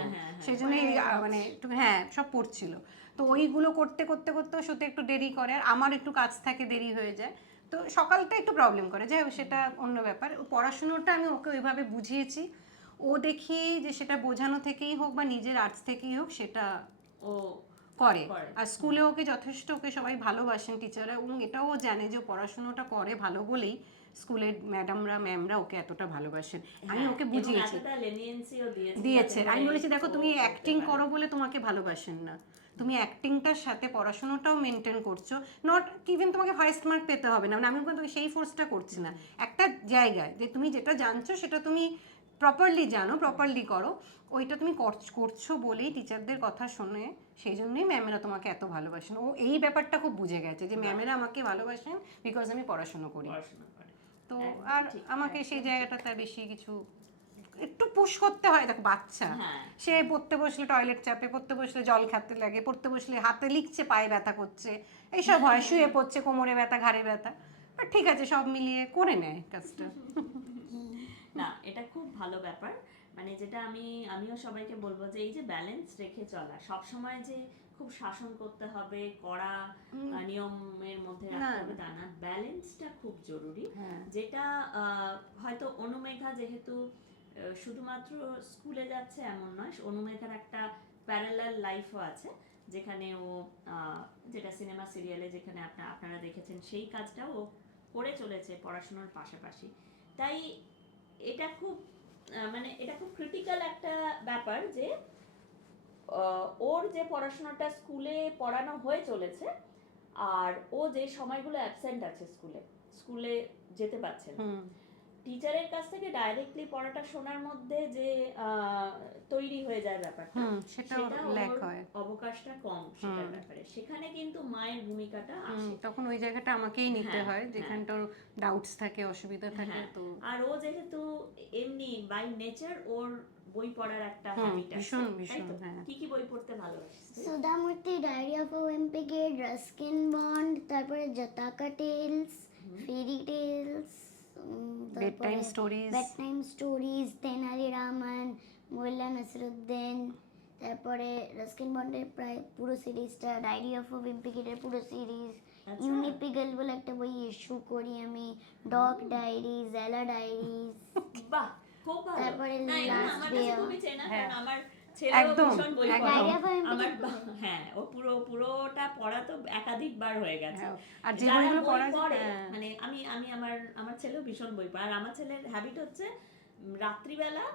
সেই জন্যই মানে হ্যাঁ সব পড়ছিল, তো ওইগুলো করতে করতে করতে শুতে একটু দেরি করে, আর আমার একটু কাজ থাকে, দেরি হয়ে যায়, তো সকালটা একটু প্রবলেম করে, যাই হোক সেটা অন্য ব্যাপার। পড়াশুনোটা আমি ওকে ওইভাবে বুঝিয়েছি, ও দেখি যে সেটা বোঝানো থেকেই হোক বা নিজের আর্টস থেকেই হোক সেটা ও করে, আর স্কুলে ওকে যথেষ্ট, ওকে সবাই ভালোবাসেন টিচাররা, এবং এটাও জানে যে পড়াশুনোটা করে ভালো বলেই স্কুলের ম্যাডামরা ম্যামরা ওকে এতটা ভালোবাসেন। আমি ওকে বুঝিয়েছি, দিয়েছে, আমি বলেছি দেখো তুমি অ্যাক্টিং করো বলে তোমাকে ভালোবাসেন না, তুমি অ্যাক্টিংটার সাথে পড়াশোনাটাও মেনটেন করছো, নট ইভেন তোমাকে ফার্স্ট মার্ক পেতে হবে না, মানে আমি তোমাকে সেই ফোর্সটা করছি না, একটা জায়গায় যে তুমি যেটা জানছো সেটা তুমি প্রপারলি জানো, প্রপারলি করো, ওইটা তুমি করছো বলেই টিচারদের কথা শুনে, সেই জন্যই ম্যামেরা তোমাকে এত ভালোবাসেন। ও এই ব্যাপারটা খুব বুঝে গেছে যে ম্যামেরা আমাকে ভালোবাসেন বিকজ আমি পড়াশোনা করি, তো আর আমাকে সেই জায়গাটা তার বেশি কিছু একটু পুশ করতে হয়, দেখো বাচ্চা হ্যাঁ। সে পড়তে বসলে টয়লেট চাপে, পড়তে বসলে জল খেতে লাগে, পড়তে বসলে হাতে লিখছে পায়ে ব্যথা করছে, এইসব হয়, শুয়ে পড়ছে কোমরে ব্যথা ঘাড়ে ব্যথা, বাট ঠিক আছে সব মিলিয়ে করে নেয় কাজটা। না এটা খুব ভালো ব্যাপার, মানে যেটা আমিও সবাইকে বলবো যে এই যে ব্যালেন্স রেখে চলা, সব সময় যে খুব শাসন করতে হবে, কড়া নিয়মের মধ্যে রাখতে হবে তা না, ব্যালেন্সটা খুব জরুরি। হ্যাঁ। যেটা হয়তো অনুমেঘা যেহেতু শুধুমাত্র স্কুলে যাচ্ছে এমন নয়, অনুমেঘার একটা প্যারালাল লাইফও আছে, যেখানে ও যেটা সিনেমা সিরিয়ালে যেখানে আপনারা দেখেছেন সেই কাজটাও ও করে চলেছে পড়াশোনার পাশাপাশি। তাই এটা খুব মানে এটা খুব ক্রিটিক্যাল একটা ব্যাপার যে ওর যে পড়াশোনাটা স্কুলে পড়ানো হয়ে চলেছে, আর ও যে সময়গুলো অ্যাবসেন্ট আছে স্কুলে যেতে পারছে না, টিচারের কাছ থেকে ডাইরেক্টলি পড়াটা শোনার মধ্যে যে তৈরি হয়ে যায় ব্যাপারটা, সেটা সেটা ল্যাক ওর হয়, অবকাশটা কম সেটার ব্যাপারে, সেখানে কিন্তু মায়ের ভূমিকাটা আসে। তখন ওই জায়গাটা আমাকেই নিতে হয়, যেখানটা ডাউটস থাকে, অসুবিধা থাকে। তো আর ও যেহেতু এমনি বাই নেচার ওর বই পড়ার একটা হুম, হ্যাবিট আছে, ভীষণ, তাই ভীষণ, তো? হ্যাঁ। কি কি বই পড়তে ভালোবাসিস তুই? Sudha Murty, diary of a wimpy kid, Ruskin Bond, তারপরে Jataka tales, fairy tales, bed time stories, bed time stories, Tenali Raman, Mulla Nasruddin, তারপরে রাস্কিন বন্ডের প্রায় পুরো সিরিজটা, ডায়েরি অফ আ ওয়েম্পিকেটের পুরো সিরিজ, আচ্ছা। ইউনিপিগল বলে একটা বই ইস্যু করি আমি, ডগ ডায়েরি, জেলা ডায়েরিজ, বাহ, খুব ভালো। তারপরে না, এগুলো Last আমার কাছে Day of- খুবই চেনা, হ্যাঁ। কারণ আমার ছেলেও একদম, ভীষণ বই একদম। পড়ে। Diary of a Wimpy আমার Kid। হ্যাঁ, ও পুরোটা পড়া তো একাধিকবার হয়ে গেছে। হ্যাঁ, আর যে যারা বইগুলো বই পড়া যায়, পড়ে, হ্যাঁ। মানে আমি আমার ছেলেও ভীষণ বই পড়ে, আর আমার ছেলের হ্যাবিট হচ্ছে রাত্রিবেলা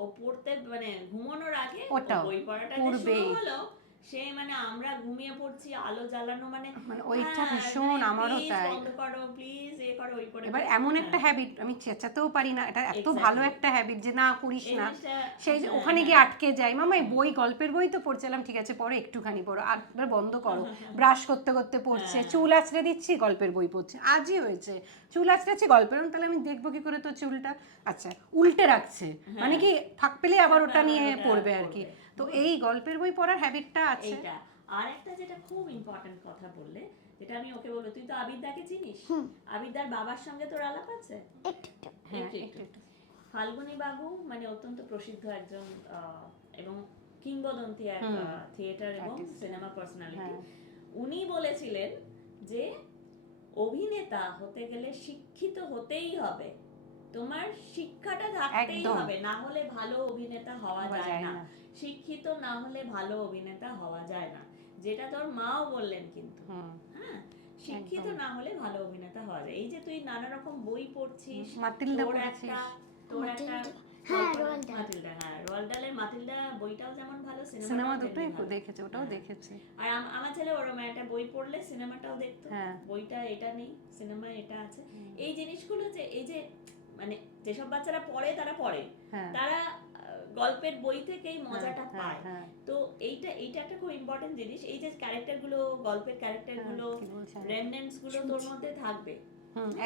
ও পড়তে মানে ঘুমানোর আগে ও ওটাও বই পড়াটা যে পড়বেই। শুরু হলো, সে মানে আমরা ঘুমিয়ে পড়ছি আলো জ্বালানো, মানে ওইটা হ্যাঁ, ভীষণ, মানে আমারও please তাই। বন্ধ করো প্লিজ, এ করো ওই করে। এবার এমন একটা হ্যাবিট, আমি চেঁচাতেও পারি না, এটা এত Exactly. ভালো একটা হ্যাবিট যে না করিস এই না, জিনিসটা- সেই যে হ্যাঁ, ওখানে গিয়ে হ্যাঁ। আটকে যাই, মামা এই বই, গল্পের বই তো পড়ছিলাম, ঠিক আছে পড়ো, একটুখানি পড়ো, আর এবার বন্ধ করো, ব্রাশ করতে করতে পড়ছে, হ্যাঁ। চুল আঁচড়ে দিচ্ছি গল্পের বই পড়ছে, আজই হয়েছে চুল আঁচড়েছি গল্পের, তাহলে আমি দেখবো কি করে তোর চুলটা, আচ্ছা উল্টে রাখছে, মানে কি ফাঁক পেলে আবার ওটা নিয়ে ওটা পড়বে আর কি। পড়বে। তো এই গল্পের বই পড়ার হ্যাবিটটা আছে। এইটা আর একটা যেটা খুব ইম্পর্টেন্ট কথা বললে, যেটা আমি ওকে বলবো, তুই তো আবিরদাকে চিনিস, আবিরদার বাবার সঙ্গে তোর আলাপ আছে? একটু একটু। হ্যাঁ, একটু একটু একটু। ফাল্গুনী বাবু মানে অত্যন্ত প্রসিদ্ধ একজন এবং কিংবদন্তি এক থিয়েটার এবং Artist. Cinema personality. হ্যাঁ। উনি বলেছিলেন যে অভিনেতা হতে গেলে শিক্ষিত হতেই হবে, তোমার শিক্ষাটা থাকতেই একদম। হবে, না হলে ভালো অভিনেতা হওয়া হওয়া যায় যায় না। না। শিক্ষিত না হলে ভালো অভিনেতা হওয়া যায় না, যেটা তোর মাও বললেন কিন্তু। হ্যাঁ, শিক্ষিত একদম। না হলে ভালো অভিনেতা হওয়া যায়। এই যে তুই নানা রকম বই পড়ছিস, মাতিলদা তোর পড়েছিস? তোর একটা মাতিলদা, হ্যাঁ, রোয়াল্ড ডাল। মাতিলদা, হ্যাঁ রোয়াল্ড ডালের মাতিলদা বইটাও যেমন ভালো, সিনেমা সিনেমাটাও দুটোই তেমনি ভালো। দেখেছে, ওটাও হ্যাঁ। দেখেছে। আর আমার ছেলে ওরকম একটা বই পড়লে সিনেমাটাও দেখতো, হ্যাঁ। বইটা এটা নেই, সিনেমায় এটা আছে। এই জিনিসগুলো যে এই যে মানে যেসব বাচ্চারা পড়ে তারা পড়ে, হ্যাঁ। তারা গল্পের বই থেকেই মজাটা হ্যাঁ, পায়। হ্যাঁ। তো এইটা একটা খুব ইম্পর্টেন্ট জিনিস, এই যে ক্যারেক্টারগুলো, গল্পের ক্যারেক্টারগুলো, কি বলছেন? রেমনেন্টস গুলো তোর মধ্যে থাকবে।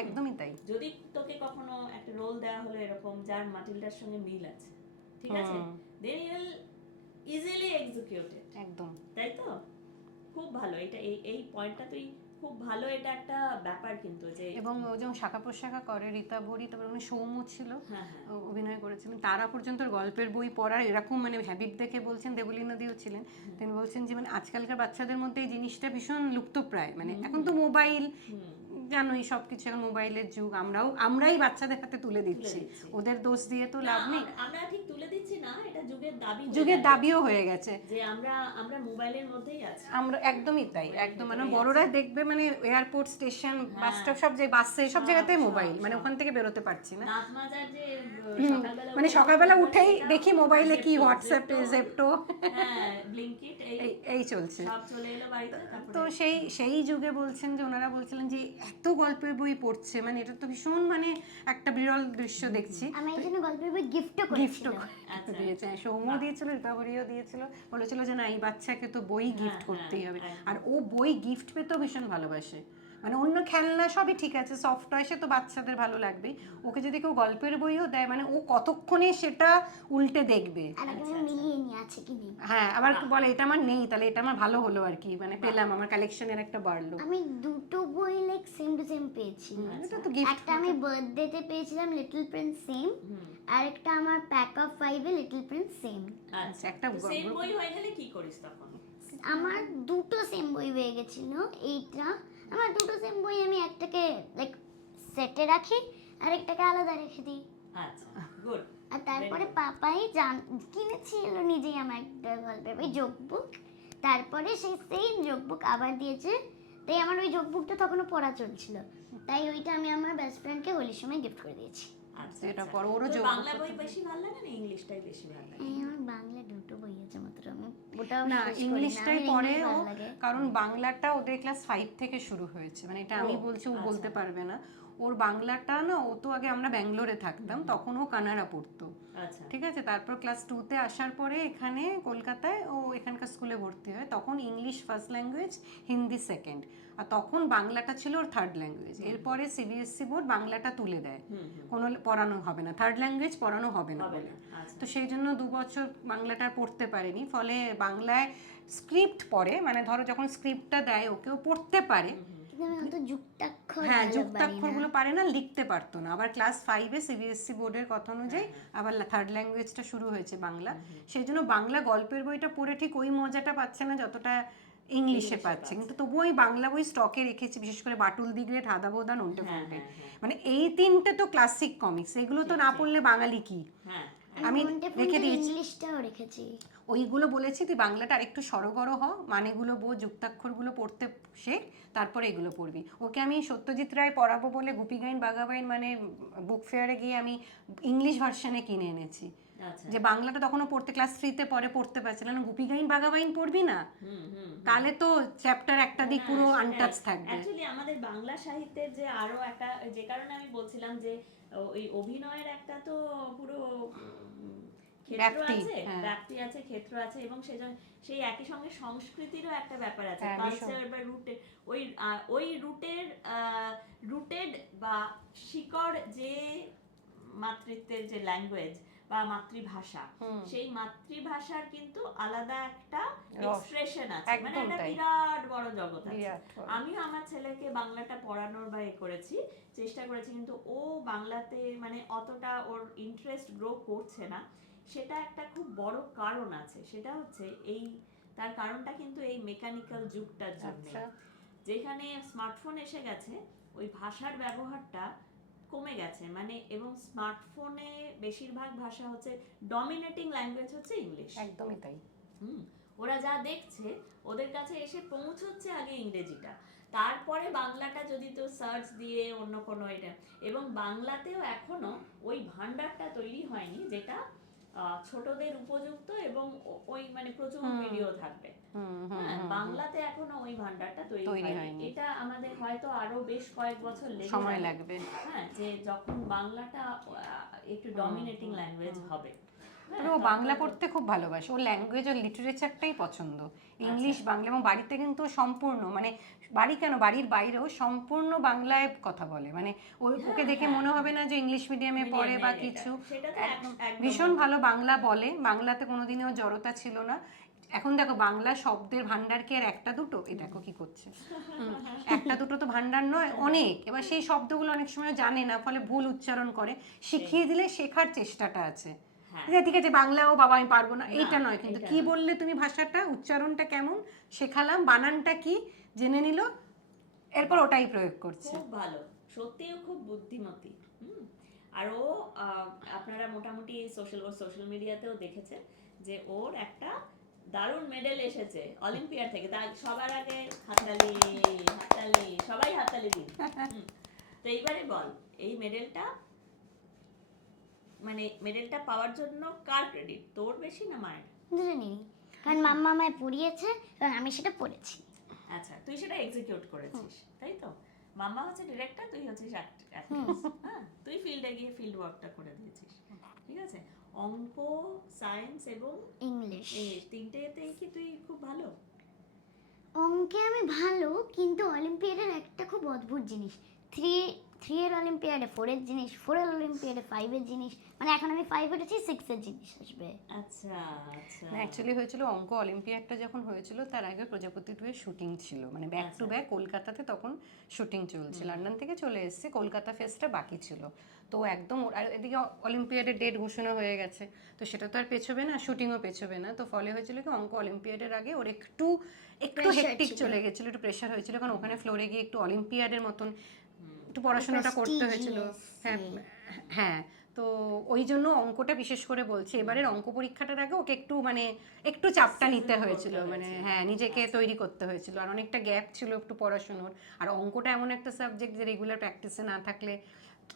একদমই তাই। যদি তোকে কখনো একটা রোল দেওয়া হলো এরকম যার মাটিলদার সঙ্গে মিল আছে, ঠিক আছে, then you will easily execute it. একদম। তাই তো? খুব ভালো এটা, এই পয়েন্টটা তুই খুব ভালো, এটা একটা ব্যাপার কিন্তু যে এবং ও যেমন শাখা প্রশাখা করে, রীতা ভরি, তারপরে উনি সৌম্য ছিল, হ্যাঁ হ্যাঁ অভিনয় করেছিলেন, তারা পর্যন্ত গল্পের বই পড়ার এরকম মানে হ্যাবিট দেখে বলছেন, দেবলীনা দিও ছিলেন, তিনি বলছেন যে মানে আজকালকার বাচ্চাদের মধ্যে এই জিনিসটা ভীষণ লুপ্তপ্রায়, মানে এখন তো মোবাইল, জানোই সবকিছু এখন মোবাইলের যুগ, আমরাই বাচ্চাদের হাতে তুলে দিচ্ছি, ওদের দোষ দিয়ে তো লাভ নেই। আমরা ঠিক তুলে দিচ্ছি না, এটা যুগের দাবি, যুগের দাবিও হয়ে গেছে যে আমরা মোবাইলের মধ্যেই আছি। আমরা একদমই তাই, একদম মানে বড়রা দেখবে মানে এয়ারপোর্ট স্টেশন, বাস স্টপ, সব যে বাসে সব জায়গাতে মোবাইল, মানে ওখান থেকে বেরোতে পারছি না, দাঁত মাজার যে সকালবেলা মানে সকালবেলা উঠেই সেটা দেখি মোবাইলে কি হোয়াটসঅ্যাপ, জেপ্টো, হ্যাঁ ব্লিঙ্কিট এই চলছে। সব চলে এলো বাড়িতে। তো সেই যুগে বলছেন যে ওনারা বলছিলেন যে এত গল্পের বই পড়ছে, মানে এটা তো ভীষণ মানে একটা বিরল দৃশ্য দেখছি। আমি এই জন্য গল্পের বই গিফটও গিফটও করেছিলাম। দিয়েছে, সৌম্য দিয়েছিল, রীতাভরিও দিয়েছিল, বলেছিল যে না এই বাচ্চাকে তো বই গিফট করতেই হবে, আর ও বই গিফট পেতেও ভীষণ ভালোবাসে, মানে অন্য খেলনা সবই ঠিক আছে, সফট টয় সে তো বাচ্চাদের ভালো লাগবেই, ওকে যদি কেউ গল্পের বইও দেয় মানে ও কতক্ষণে সেটা উল্টে দেখবে। আর আগে আমি মিলিয়ে নিয়ে আছে কি নেই। হ্যাঁ, আবার বলে এটা আমার নেই, তাহলে এটা আমার ভালো হলো আর কি, মানে পেলাম, আমার কালেকশনের একটা বাড়লো। আমি দুটো বই লাইক সেম টু সেম পেয়েছি। এটা তো গিফট। একটা আমি বার্থডেতে পেয়েছিলাম লিটল প্রিন্স সেম, আর একটা আমার pack of 5 a little Prince same. আচ্ছা, একটা সেম বই হয়ে গেলে কি করিস তখন? আমার দুটো সেম বই হয়ে গেছিল। এইটা আমার দুটো সেম বই, আমি একটাকে লাইক সেটে রাখি আর একটাকে আলাদা রেখে দিই। আচ্ছা, গুড। আর তারপরে পাপাই কিনেছিল নিজেই আমার একটা গল্পের বই জোকবুক, তারপরে সেই সেম জোকবুক আবার দিয়েছে, তাই আমার ওই জোকবুকটা তখনও পড়া চলছিল, তাই ওইটা আমি আমার বেস্ট ফ্রেন্ডকে হোলির সময় গিফট করে দিয়েছি। আচ্ছা, এটা আচ্ছা। পড়ো, ওরও তোর যোগ বাংলা বই বেশি ভালো লাগে না ইংলিশটাই বেশি ভালো লাগে? আমার বাংলা দুটো বই আছে মাত্র, আমি ওটাও না, শেষ করিনি, ইংলিশটাই আমার পড়ে ইংলিশ ও, ভালো লাগে। কারণ বাংলাটা ওদের ক্লাস 5 থেকে শুরু হয়েছে, মানে এটা আমি বলছি, ও বলতে পারবে না। ওর বাংলাটা না, ও তো আগে আমরা ব্যাঙ্গালোরে থাকতাম তখন ও কানাড়া পড়তো, আচ্ছা, ঠিক আছে, তারপর ক্লাস 2-তে আসার পরে এখানে কলকাতায় ও এখানকার স্কুলে ভর্তি হয়, তখন English first language, Hindi second, আর তখন বাংলাটা ছিল ওর থার্ড ল্যাঙ্গুয়েজ। এরপরে সিবিএসসি বোর্ড বাংলাটা তুলে দেয়, কোনো পড়ানো হবে না, থার্ড ল্যাঙ্গুয়েজ পড়ানো হবে না বলে। তো সেই জন্য 2 বছর বাংলাটা পড়তে পারেনি, ফলে বাংলায় স্ক্রিপ্ট পড়ে, মানে ধরো যখন স্ক্রিপ্টটা দেয় ওকেও পড়তে পারে, কিন্তু আমি অত যুক্তাক্ষর হ্যাঁ ভালো পারি না। যুক্তাক্ষরগুলো পারে না, লিখতে পারতো না। আবার ক্লাস 5-এ সিবিএসসি বোর্ডের কথা অনুযায়ী আবার থার্ড ল্যাঙ্গুয়েজটা শুরু হয়েছে বাংলা, সেই জন্য বাংলা গল্পের বইটা পড়ে ঠিক ওই মজাটা পাচ্ছে না যতটা ইংলিশে পাচ্ছে, কিন্তু তবুও ওই বাংলা বই স্টকে রেখেছি, বিশেষ করে বাটুল দি গ্রেট, হাদা বোদা, নন্টে ফন্টে, মানে এই তিনটে তো ক্লাসিক কমিক্স, এগুলো তো না পড়লে বাঙালি কি। হ্যাঁ, আমি রেখে দিয়েছি ইংলিশটাও রেখেছি। ওইগুলো, বলেছি তুই বাংলাটা আরেকটু সরগর হ, মানেগুলো বো, যুক্তাক্ষরগুলো পড়তে শেখ, তারপরে এগুলো পড়বি। ওকে আমি সত্যজিৎ রায় পড়াবো বলে গুপিগাইন বাঘাবাইন মানে বুক ফেয়ারে গিয়ে আমি ইংলিশ ভার্সনে কিনে এনেছি, আচ্ছা, যে বাংলাটা তখনও পড়তে ক্লাস 3-তে পরে পড়তে পারছিল না। গুপিগাইন বাঘাবাইন পড়বি না, তাহলে তো চ্যাপ্টার একটা দিক পুরো আনটাচ থাকবে। অ্যাকচুয়ালি আমাদের বাংলা সাহিত্যের যে আরো একটা, যে কারণে আমি বলছিলাম যে ওই অভিনয়ের একটা তো পুরো ক্ষেত্র আছে, ব্যাপ্তি আছে, ক্ষেত্র আছে, এবং সেই একই সঙ্গে সংস্কৃতিরও একটা ব্যাপার আছে, কালচার বা রুটের, ওই রুটেড বা শিকড় যে মাতৃত্বের যে ল্যাঙ্গুয়েজ বা মাতৃভাষা, সেই মাতৃভাষার কিন্তু আলাদা একটা এক্সপ্রেশন আছে, মানে একটা বিরাট বড় জগৎ আছে। আমিও আমার ছেলেকে বাংলাটা পড়ানোর বা করেছি, চেষ্টা করেছি, কিন্তু ও বাংলাতে মানে অতটা ওর ইন্টারেস্ট গ্রো করছে না। সেটা একটা খুব বড় কারণ আছে, সেটা হচ্ছে তার কারণটা কিন্তু এই মেকানিক্যাল যুগটার জন্য, যেখানে স্মার্টফোন এসে গেছে, ওই ভাষার ব্যবহারটা কমে গেছে, মানে, এবং স্মার্টফোনে বেশিরভাগ ভাষা হচ্ছে, ডমিনেটিং ল্যাঙ্গুয়েজ হচ্ছে ইংলিশ, একদমই তাই। ওরা যা দেখছে ওদের কাছে এসে পৌঁছচ্ছে আগে ইংরেজিটা, তারপরে বাংলাটা যদি তো সার্চ দিয়ে অন্য কোনো এটা, এবং বাংলাতেও এখনো ওই ভান্ডারটা তৈরি হয়নি যেটা ছোটদের উপযুক্ত, এবং ওই মানে প্রচুর ভিডিও থাকবে। বাংলাতে এখনো ওই ভান্ডারটা তৈরি হয়নি, এটা আমাদের হয়তো আরো বেশ কয়েক বছর সময় লাগবে, হ্যাঁ, যে যখন বাংলাটা একটু ডমিনেটিং ল্যাঙ্গুয়েজ হবে। ও বাংলা পড়তে খুব ভালোবাসে, ও ল্যাঙ্গুয়েজ আর লিটারেচারটাই পছন্দ, ইংলিশ বাংলা, এবং বাড়িতে কিন্তু সম্পূর্ণ, মানে বাড়ি কেন বাড়ির বাইরেও সম্পূর্ণ বাংলায় কথা বলে, মানে ওকে দেখে মনে হবে না যে ইংলিশ মিডিয়ামে পড়ে বা কিছু, ভীষণ ভালো বাংলা বলে, বাংলাতে কোনোদিনও জড়তা ছিল না। এখন দেখো বাংলা শব্দের ভান্ডার কি আর একটা দুটো, এই দেখো কি করছে, একটা দুটো তো ভান্ডার নয়, অনেক, এবার সেই শব্দগুলো অনেক সময় জানে না, ফলে ভুল উচ্চারণ করে, শিখিয়ে দিলে শেখার চেষ্টাটা আছে, ঠিক আছে বাংলাও বাবা আমি পারবো না এইটা নয়, কিন্তু কি বললে তুমি ভাষাটা, উচ্চারণটা কেমন শেখালাম, বানানটা কি জেনে নিল, এরপর ওটাই প্রয়োগ করছে। খুব ভালো, সত্যিও খুব বুদ্ধিমতী। আর ও আপনারা মোটামুটি সোশ্যাল মিডিয়াতেও দেখেছেন যে ওর একটা দারুণ মেডেল এসেছে অলিম্পিয়াড থেকে, তার সবার আগে হাততালি, সবাই হাততালি দিন। তো এইবারে বল, এই মেডেলটা পাওয়ার জন্য কার ক্রেডিট, তোর বেশি না মায়ের? দুজনেরই, কারণ মাম্মা আমায় পড়িয়েছে এবং আমি সেটা পড়েছি। আচ্ছা, তুই সেটা এক্সিকিউট করেছিস, তাই তো? মাম্মা হচ্ছে ডিরেক্টর, তুই হচ্ছিস অ্যাক্টর, হ্যাঁ, তুই ফিল্ডে গিয়ে ফিল্ড ওয়ার্কটা করে দিয়েছিস, ঠিক আছে। অঙ্ক, সায়েন্স এবং ইংলিশ তিনটেতেই কি তুই খুব ভালো? অঙ্কে আমি ভালো, কিন্তু অলিম্পিয়াডের একটা খুব অদ্ভুত জিনিস, থ্রি এর অলিম্পিয়াডে 4 এর জিনিস, 4 এর অলিম্পিয়াডে 5 এর জিনিস, মানে এখন আমি 5 উঠেছি 6 এর জিনিস আসবে। আচ্ছা আচ্ছা অ্যাকচুয়ালি হয়েছিল অঙ্ক অলিম্পিয়াডটা যখন হয়েছিল তার আগে প্রজাপতি 2 এর শুটিং ছিল, মানে ব্যাক টু ব্যাক কলকাতাতে তখন শুটিং চলছে, লন্ডন থেকে চলে এসেছে, কলকাতা ফেস্টটা বাকি ছিল। তো একদম আর এদিকে অলিম্পিয়াডের ডেট ঘোষণা হয়ে গেছে, তো সেটা তো আর পেছোবে না, শুটিংও পেছোবে না। তো ফলে হয়েছিল কি অঙ্ক অলিম্পিয়াডের আগে ওর একটু হেক্টিক চলে গেছিলো, একটু প্রেশার হয়েছিল, কারণ ওখানে ফ্লোরে গিয়ে একটু অলিম্পিয়াডের মতন একটু পড়াশোনাটা করতে হয়েছিল। হ্যাঁ হ্যাঁ, তো ওই জন্য অঙ্কটা বিশেষ করে বলছি, এবারের অঙ্ক পরীক্ষাটার আগে ওকে একটু মানে একটু চাপটা নিতে হয়েছিল, মানে হ্যাঁ নিজেকে তৈরি করতে হয়েছিল, আর অনেকটা গ্যাপ ছিল একটু পড়াশোনার। আর অঙ্কটা এমন একটা সাবজেক্ট যে রেগুলার প্র্যাকটিসে না থাকলে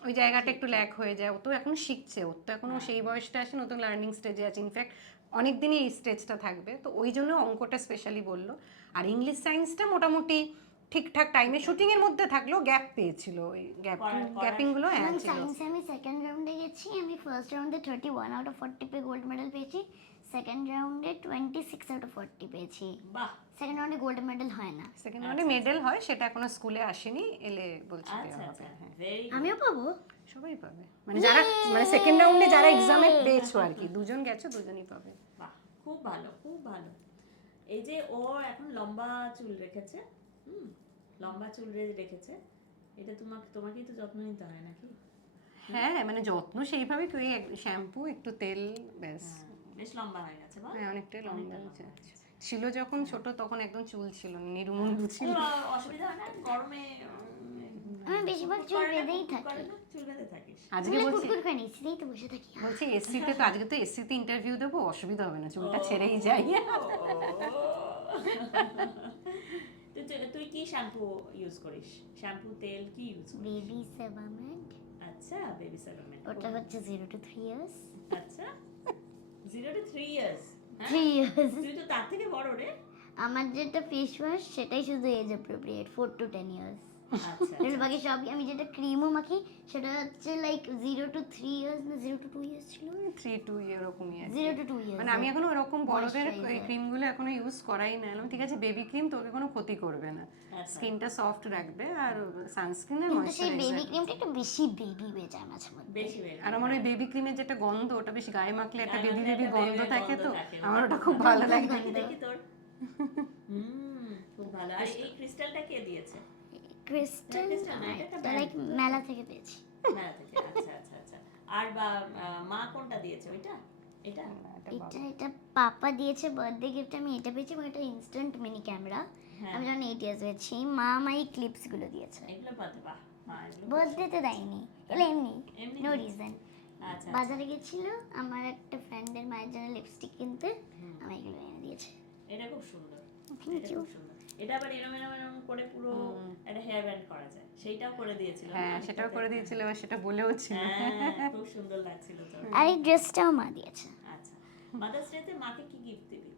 ওই জায়গাটা একটু ল্যাক হয়ে যায়। ও তো এখন শিখছে, ওর তো এখনো সেই বয়সটা আসে, নতুন লার্নিং স্টেজে আছে, ইনফ্যাক্ট অনেক দিনই এই স্টেজটা থাকবে, তো ওই জন্য অঙ্কটা স্পেশালি বললো। আর ইংলিশ সায়েন্সটা মোটামুটি ঠিকঠাক টাইমে শুটিং এর মধ্যে থাকলেও গ্যাপ পেয়েছিল, ওই গ্যাপিংগুলো হ্যাঁ এবং ছিল। সায়েন্সে আমি সেকেন্ড রাউন্ডে গেছি, আমি ফার্স্ট রাউন্ডে 31 আউট অফ 40 পেয়ে গোল্ড মেডেল পেয়েছি, সেকেন্ড রাউন্ডে 26 আউট অফ 40 পেয়েছি। বাহ সেকেন্ড রাউন্ডে গোল্ড মেডেল হয় না, সেকেন্ড রাউন্ডে মেডেল হয়, সেটা এখনো স্কুলে আসেনি, এলে বলছি দেওয়া আচ্ছা হবে। আচ্ছা হ্যাঁ ভেরি আমিও পাবো। সবাই পাবে, মানে যারা মানে সেকেন্ড রাউন্ডে যারা এক্সামে পেয়েছো আর কি, দুজন গেছো, দুজনই পাবে। বাহ খুব ভালো খুব ভালো। এই যে ও এখন লম্বা চুল রেখেছে, লম্বা চুল রেখেছে, এটা তোমাকেই তো যত্ন নিতে হয় নাকি? হ্যাঁ মানে যত্ন সেইভাবে কি, শ্যাম্পু একটু তেল ব্যাস। বেশ লম্বা হয়ে গেছে বল। হ্যাঁ অনেকটাই লম্বা অনেকটা হয়েছে। লম্বা হয়েছে। ছিল যখন ছোট তখন একদম চুল ছিল না, নির্মুন্ডু ছিল। অসুবিধা হয় না গরমে? আমি বেশিরভাগ চুল বেঁধেই থাকি, চুল বেঁধে থাকিস? আজকে চুলে বলছি কুটকুট করে নিচ্ছিলেই তো বসে থাকি। বলছি এসিতে তো, আজকে তো এসিতে ইন্টারভিউ দেবো, অসুবিধা হবে না, চুলটা ছেড়েই যাই। তুই কি শ্যাম্পু ইউজ করিস? শ্যাম্পু তেল কি ইউজ করিস? বেবি সেবামেড, আচ্ছা বেবি সেবামেন্ট, ওটা হচ্ছে 0 to 3 years। আচ্ছা 0 to 3 years। 3 years। তুই তো তার থেকে বড় রে। আমার যেটা ফেস ওয়াশ সেটাই শুধু এজ অ্যাপ্রোপ্রিয়েট, 4 to 10 years। আচ্ছা এর বাকি সবই, আমি যেটা ক্রিমও মাখি সেটা হচ্ছে লাইক 0 to 3 years না 0 to 2 years ছিল, 3-2 এরকমই আর কি। 0 to 2 years। মানে আমি এখনো ওরকম বড়দের Moisturizer। ক্রিমগুলো এখনো ইউজ করাই না, আমি ঠিক আছে বেবি ক্রিম তোকে কোনো ক্ষতি করবে না, আচ্ছা। স্কিনটা সফট রাখবে, আর সানস্ক্রিন আর কিন্তু সেই বেবি ময়শ্চারাইজার। ক্রিমটা একটু বেশি বেবি হয়ে যায় মাঝে মধ্যে। বেশি বেশি। আর আমার ওই বেবি ক্রিমের যেটা গন্ধ, ওটা বেশি গায়ে মাখলে একটা গায়ে বেবি মাখলে বেবি একটা গন্ধ baby থাকে, গন্ধ তো থাকে। আমার ওটা খুব ভালো লাগে। দেখি তোর। খুব ভালো। আর এই ক্রিস্টালটা কে দিয়েছে? ক্রিস্টাল Crystal না, এটা একটা লাইক brand। মেলা থেকে পেয়েছি। মেলা থেকে। আচ্ছা আচ্ছা আচ্ছা। আর মা কোনটা দিয়েছে ওইটা? এটা? এটা পাপা দিয়েছে বার্থডে গিফট, আমি এটা পেয়েছি, এবং এটা ইনস্ট্যান্ট মিনি ক্যামেরা। হ্যাঁ। আমি যখন 8 ইয়ার্স হয়েছি, মা আমায় এই ক্লিপস গুলো দিয়েছে, এগুলো পাতে বাহ। এগুলো বার্থডেতে দেয়নি, এগুলো এমনি, এমনি নো দিয়েছে। রিজন। আচ্ছা। বাজারে গেছিল আমার একটা ফ্রেন্ডের মায়ের জন্য লিপস্টিক কিনতে, আমায় এগুলো এনে দিয়েছে। এটা খুব সুন্দর। Thank এটা you. খুব সুন্দর। এটা আবার এরম করে পুরো একটা হেয়ার ব্যান্ড করা যায়। সেইটাও করে দিয়েছিল। হ্যাঁ সেটাও করে দিয়েছিল, এবার সেটা বলেও ছিল। হ্যাঁ, খুব সুন্দর লাগছিল তোর। আর এই ড্রেসটাও মা দিয়েছে, আচ্ছা। মাদার্স ডেতে মাকে কি গিফট দিবি?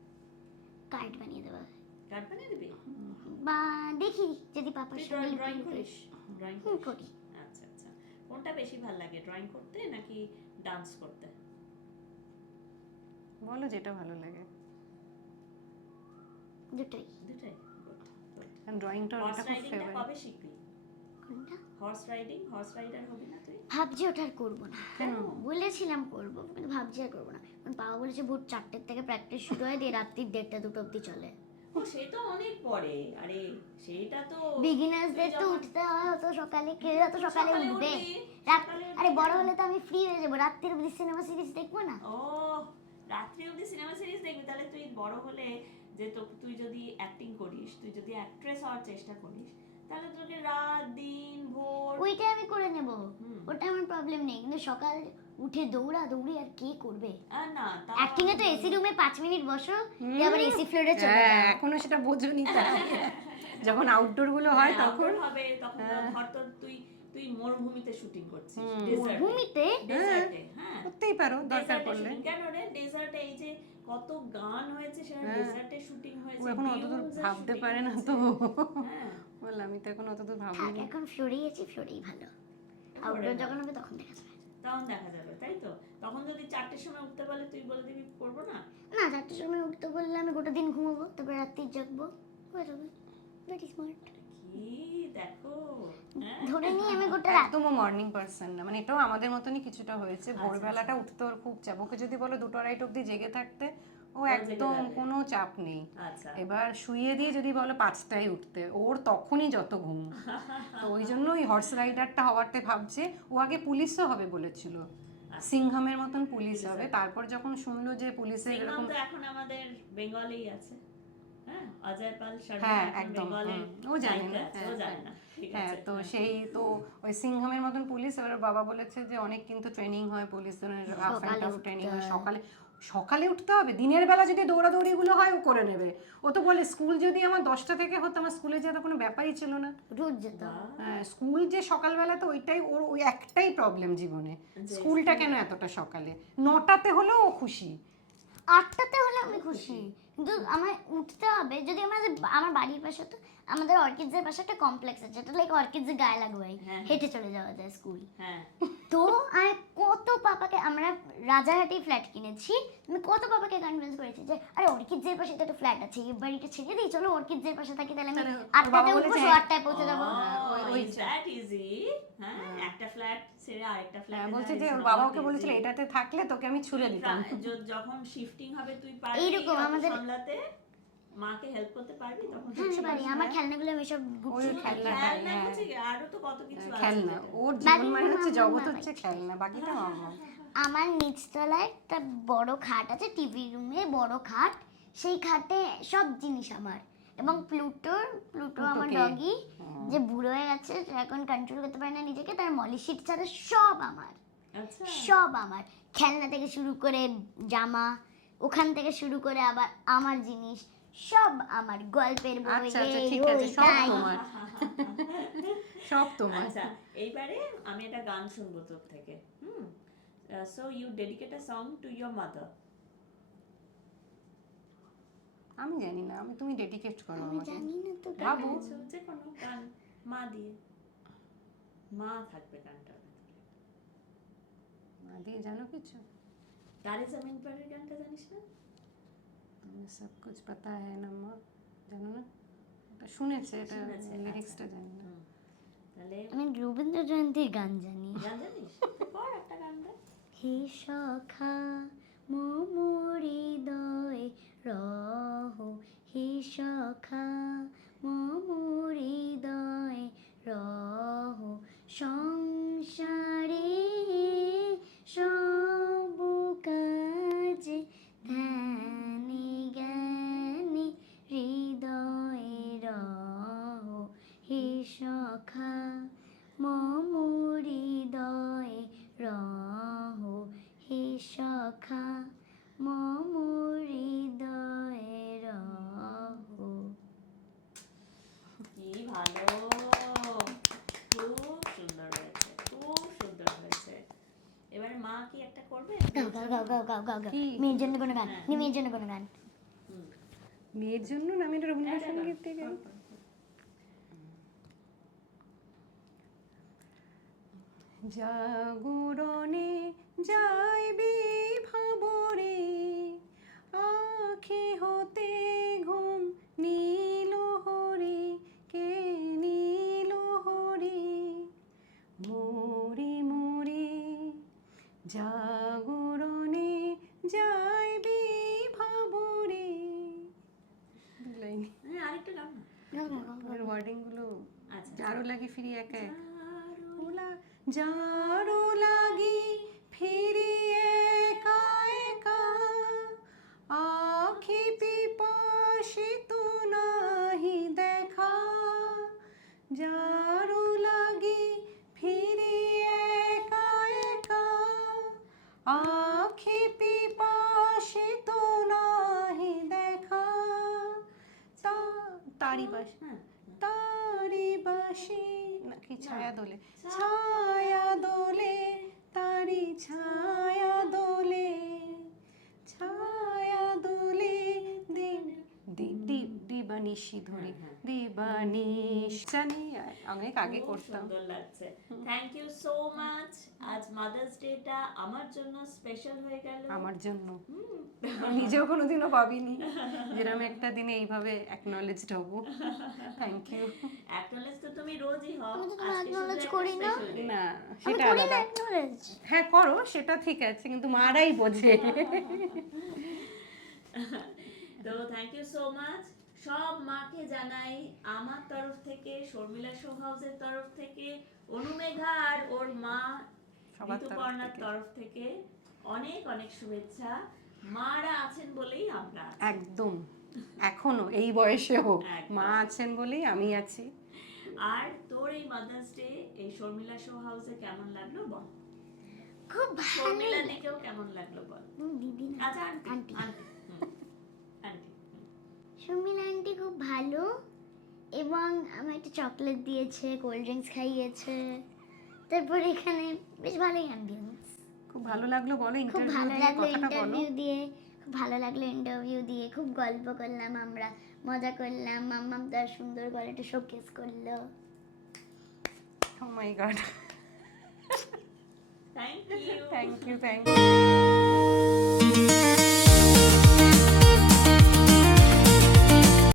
কার্ড বানিয়ে দেওয়া, কার্ড বানিয়ে দিবি? বা দেখি যদি পাপার তুই সঙ্গে ড্রয়িং লুকিয়ে করিস? ড্রয়িং হুম, করিস? করি। আচ্ছা আচ্ছা। কোনটা বেশি ভালো লাগে, ড্রয়িং করতে নাকি ডান্স করতে? বলো যেটা ভালো লাগে। দুটোই। দুটাই? Good good. কারণ ড্রয়িংটা হর্স ওটা খুব রাইডিংটা ফেভারিট। কবে শিখবি? কোনটা? হর্স রাইডার হবি না তুই? ভাবছি ওটা আর করবো না, বলেছিলাম করবো, কিন্তু ভাবছি আর করবো না, কারণ বাবা বলেছে ভোর 4টের থেকে প্র্যাকটিস শুরু হয়, দিয়ে রাত্রির 1:30-2 অবধি চলে। ও সে তো অনেক পরে, আরে সেটা তো বিগিনার্সদের তো উঠতে হয় অত সকালে, কেউ অত সকালে সকালে উঠবে? উঠবি, রাত, সকালে আরে উঠবি বড় কেন? হলে তো আমি ফ্রি হয়ে যাবো, রাত্রির অবধি সিনেমা সিরিজ দেখবো না। ও রাত্রি অবধি সিনেমা সিরিজ দেখবি, তাহলে তুই বড় হলে যে তুই যদি অ্যাক্টিং করিস, তুই যদি অ্যাক্ট্রেস হওয়ার চেষ্টা করিস, তাহলে তোকে রাত দিন ভোর। ওইটা আমি করে নেব, ওটা আমার প্রবলেম নেই, কিন্তু সকাল উঠে দৌড়ি আর কে করবে? আর না অ্যাক্টিং এ তো এসি রুমে 5 মিনিট বসো, দিয়ে আবার এসি ফ্লোরে চলে হ্যাঁ যাও। এখনো সেটা বোঝোনি তাই। যখন আউটডোর গুলো হয় তখন হবে, তখন ধর তোর তুই মরুভূমিতে শুটিং করছিস, ভূমিতে ডেজার্টে। হ্যাঁ করতেই পারো দরকার ডেজার্টে পড়লে। শুটিং, কেন রে ডেজার্টে এই যে কত গান হয়েছে, সেটা ডেজার্টে শুটিং ও হয়েছে, এখন অতদূর dunes এর ভাবতে shooting পারে না হয়েছে। তো। হ্যাঁ বল আমি তো এখন অতদূর থাক, ভাবিনি। এখন ফ্লোরেই আছি, ফ্লোরেই ভালো, আউটডোর যখন হবে তখন দেখা যাবে। তখন দেখা যাবে, তাই তো? তখন যদি 4টের সময় উঠতে বলে তুই বলে দিবি করবো না? না, 4টের সময় উঠতে বললে আমি গোটা দিন ঘুমাবো, তারপর রাত্রি জাগবো, ভেরি স্মার্ট। কি দেখো, হ্যাঁ? ধরে নিয়ে আমি গোটা রাত একদমও মর্নিং পার্সন না, মানে এটাও আমাদের মতনই কিছুটা হয়েছে। ভোরবেলাটা উঠতে ওর খুব চাপ, ওকে যদি বলো 2টা-2:30 অবধি জেগে থাকতে, ও একদম কোনো চাপ নেই। আচ্ছা, এবার শুইয়ে দিয়ে যদি বলো 5টায় উঠতে, ওর তখনই যত ঘুম। তো ওই জন্য ওই হর্স রাইডারটা হওয়াতে ভাবছে। ও আগে পুলিশও হবে বলেছিল, সিংহামের মতন পুলিশ হবে। তারপর যখন শুনলো যে পুলিশের সিংহাম এরকম, তো এখন আমাদের বেঙ্গলেই আছে, হ্যাঁ, অজয় পাল শর্মা হ্যাঁ এখন একদম, বেঙ্গলের ও জানে নায়িকা না, আছে, ও জানে না, ঠিক হ্যাঁ। আছে, তো সেই তো ওই সিংহামের মতন পুলিশ। এবার বাবা বলেছে যে অনেক কিন্তু ট্রেনিং হয় পুলিশের, হাফ অ্যান্ড হাফ ট্রেনিং হয়। সকালে সকালে উঠতে হবে, দিনের বেলা যদি দৌড়াদৌড়িগুলো হয় ও করে নেবে। ও তো বলে স্কুল যদি আমার 10টা থেকে হতো, আমার স্কুলে যাওয়া কোনো ব্যাপারই ছিল না। রোজ যেতাম। হ্যাঁ, স্কুল যে সকালবেলা, তো ওইটাই ওর ওই একটাই প্রবলেম জীবনে, স্কুলটা কেন এতটা সকালে। 9টাতে হলেও ও খুশি। 8টাতে হলে আমি খুশি, কিন্তু আমার উঠতে হবে। যদি আমার বাড়ির পাশে তো আমাদের অর্কিডসের পাশে একটা কমপ্লেক্স আছে, এটা লাইক অর্কিডসের গায়ে লাগোই, হেঁটে চলে যাওয়া যায় স্কুল। হ্যাঁ, তো আমি কত পাপাকে, আমরা রাজারহাটি ফ্ল্যাট কিনেছি, আমি কত পাপাকে কনভিন্স করেছি যে আরে অর্কিডসের পাশে তো একটা ফ্ল্যাট আছে, এই বাড়িটা ছেড়ে দিই, চলো অর্কিডসের পাশে থাকি, তাহলে আমি তাহলে বাবা 8টাতে বলেছে, উঠবো, 8টায় পৌঁছে যাবো। ওই দ্যাট ইজি, হ্যাঁ, একটা ফ্ল্যাট ছেড়ে আরেকটা হ্যাঁ, ফ্ল্যাটে বলছে যে ওর বাবা ওকে বলেছিল এটাতে থাকলে তোকে আমি ছুড়ে দিতাম। যখন শিফটিং হবে তুই পারবি এইরকম আমাদের সামলাতে, মাকে হেল্প করতে পারবি তখন। হ্যাঁ পারি, আমার খেলনাগুলো আমি সব ওই গুছিয়ে খেলনা, খেলনা হচ্ছে কি, আরো তো কত কিছু আছে খেলনা, যেটা। ওর জীবন মানে হচ্ছে জগৎ হচ্ছে খেলনা, বাকিটা মামা। আমার নিচতলায় একটা বড় খাট আছে, টিভি রুমে বড় খাট, সেই খাটে সব জিনিস আমার। এবং প্লুটো আমার কে? ডগি, যে বুড়ো হয়ে গেছে, সে এখন কন্ট্রোল করতে পারে না নিজেকে, তার মলি শিট ছাড়া সব আমার, আচ্ছা, সব আমার। খেলনা থেকে শুরু করে জামা, ওখান থেকে শুরু করে আবার আমার জিনিস সব আমার, গল্পের বই, আচ্ছা আচ্ছা, এই ঠিক ওই আছে, সব তাই। তোমার, সব তোমার। আচ্ছা, এইবারে আমি একটা গান শুনবো তোর থেকে। So you dedicate a song to your mother. আমি জানি না, তুমি ডেডিকেট করো আমি আমাকে। জানি না তো ভাবো। যে কোনো গান, মা দিয়ে, মা থাকবে গানটার ভেতরে। মা দিয়ে জানো কিছু? তারে জমিন পরের গানটা জানিস না? আমি সব কুছ পাতা হ্যায় না মা, জানো না? এটা শুনেছে, এটা লিরিক্সটা জানি না। তাহলে আমি রবীন্দ্র জয়ন্তীর গান জানি। গান জানিস? তো কর একটা গান গান। হে সখা মোর হৃদয় রহ, হে সখা মোর হৃদয় রহ, সংসারে সব কাজে ধ্যানে জ্ঞানে হৃদয়ে রহ, হে সখা মোর হৃদয়ে রহ, হে সখা মোর হৃদয়ে রহ। কি ভালো, খুব সুন্দর হয়েছে, খুব সুন্দর হয়েছে। এবারে মা কি একটা করবে? গাও গাও গাও গাও গাও গাও গাও। কি? মেয়ের জন্য কোনো গান, মেয়ের জন্য কোনো গান। মেয়ের জন্য না, আমি এটা রবীন্দ্রসঙ্গীত থেকে। জাগরণে যাইবি ভাবরে, আখি হতে ঘুম নীল হরি, কে নীল হরি, মরি মরি জাগরণে যাইবি ভাবরে। আরেকটা গান না? গাও গাও গাও গাও। ওয়ার্ডিং গুলো আচ্ছা, যারো লাগি ফিরি এক এক, যারো লাগি ফিরি একা একা, আখি পিপাসিত নাহি দেখা, যারো লাগি ফিরি একা একা, আখি পিপাসিত নাহি দেখা, তারি বাস, তারি বাসি নাকি ছায়া দোলে, ছায়া দোলে তারি ছায়া দোলে, ছায়া দোলে দিন, ডি ডি ডি বানি নিশি ধরি দিবানিশ জানি অনেক আগে খুব করতাম। সুন্দর লাগছে। Thank you so much. আজ মাদার্স ডেটা আমার জন্য স্পেশাল হয়ে গেল। আমার জন্য আমি নিজেও কোনোদিনও ভাবিনি যেরকম একটা দিনে এইভাবে অ্যাকনলেজড হব। Thank you. অ্যাকনলেজ তো তুমি রোজই হও, আমি তো তোমার আজকে শুধু acknowledge একটা করি না। Special day. না আমি সেটা করি না আলাদা। acknowledge। হ্যাঁ করো, সেটা ঠিক আছে, কিন্তু মারাই বোঝে। তো থ্যাংক ইউ সো মাচ। সব মাকে জানাই আমার তরফ থেকে, শর্মিলা শো হাউসের তরফ থেকে, অনুমেঘা আর ওর মা সবার তরফ ঋতুপর্ণার থেকে। তরফ থেকে অনেক অনেক শুভেচ্ছা। মারা আছেন বলেই আমরা আছি। একদম, এখনো এই বয়সেও একদম। মা আছেন বলেই আমি আছি। আর তোর এই মাদার্স ডে এই শর্মিলা শো হাউসে কেমন লাগলো বল? খুব ভালো। শর্মিলা দিকেও কেমন লাগলো বল? দিদি না, আচ্ছা aunty aunty. Aunty aunty Sharmila aunty খুব ভালো, এবং আমার একটা চকলেট দিয়েছে, কোল্ড ড্রিঙ্কস খাইয়েছে। তারপর এখানে বেশ ভালোই অ্যাম্বিয়েন্স। খুব ভালো লাগলো বলো, খুব ইন্টারভিউ ভালো দিয়ে লাগলো কথাটা বলো। ইন্টারভিউ দিয়ে, খুব ভালো লাগলো ইন্টারভিউ দিয়ে, খুব গল্প করলাম আমরা, মজা করলাম, মাম্মাম তার সুন্দর গলাটা শোকেস করলো। Oh my God, thank you. Thank you, thank you.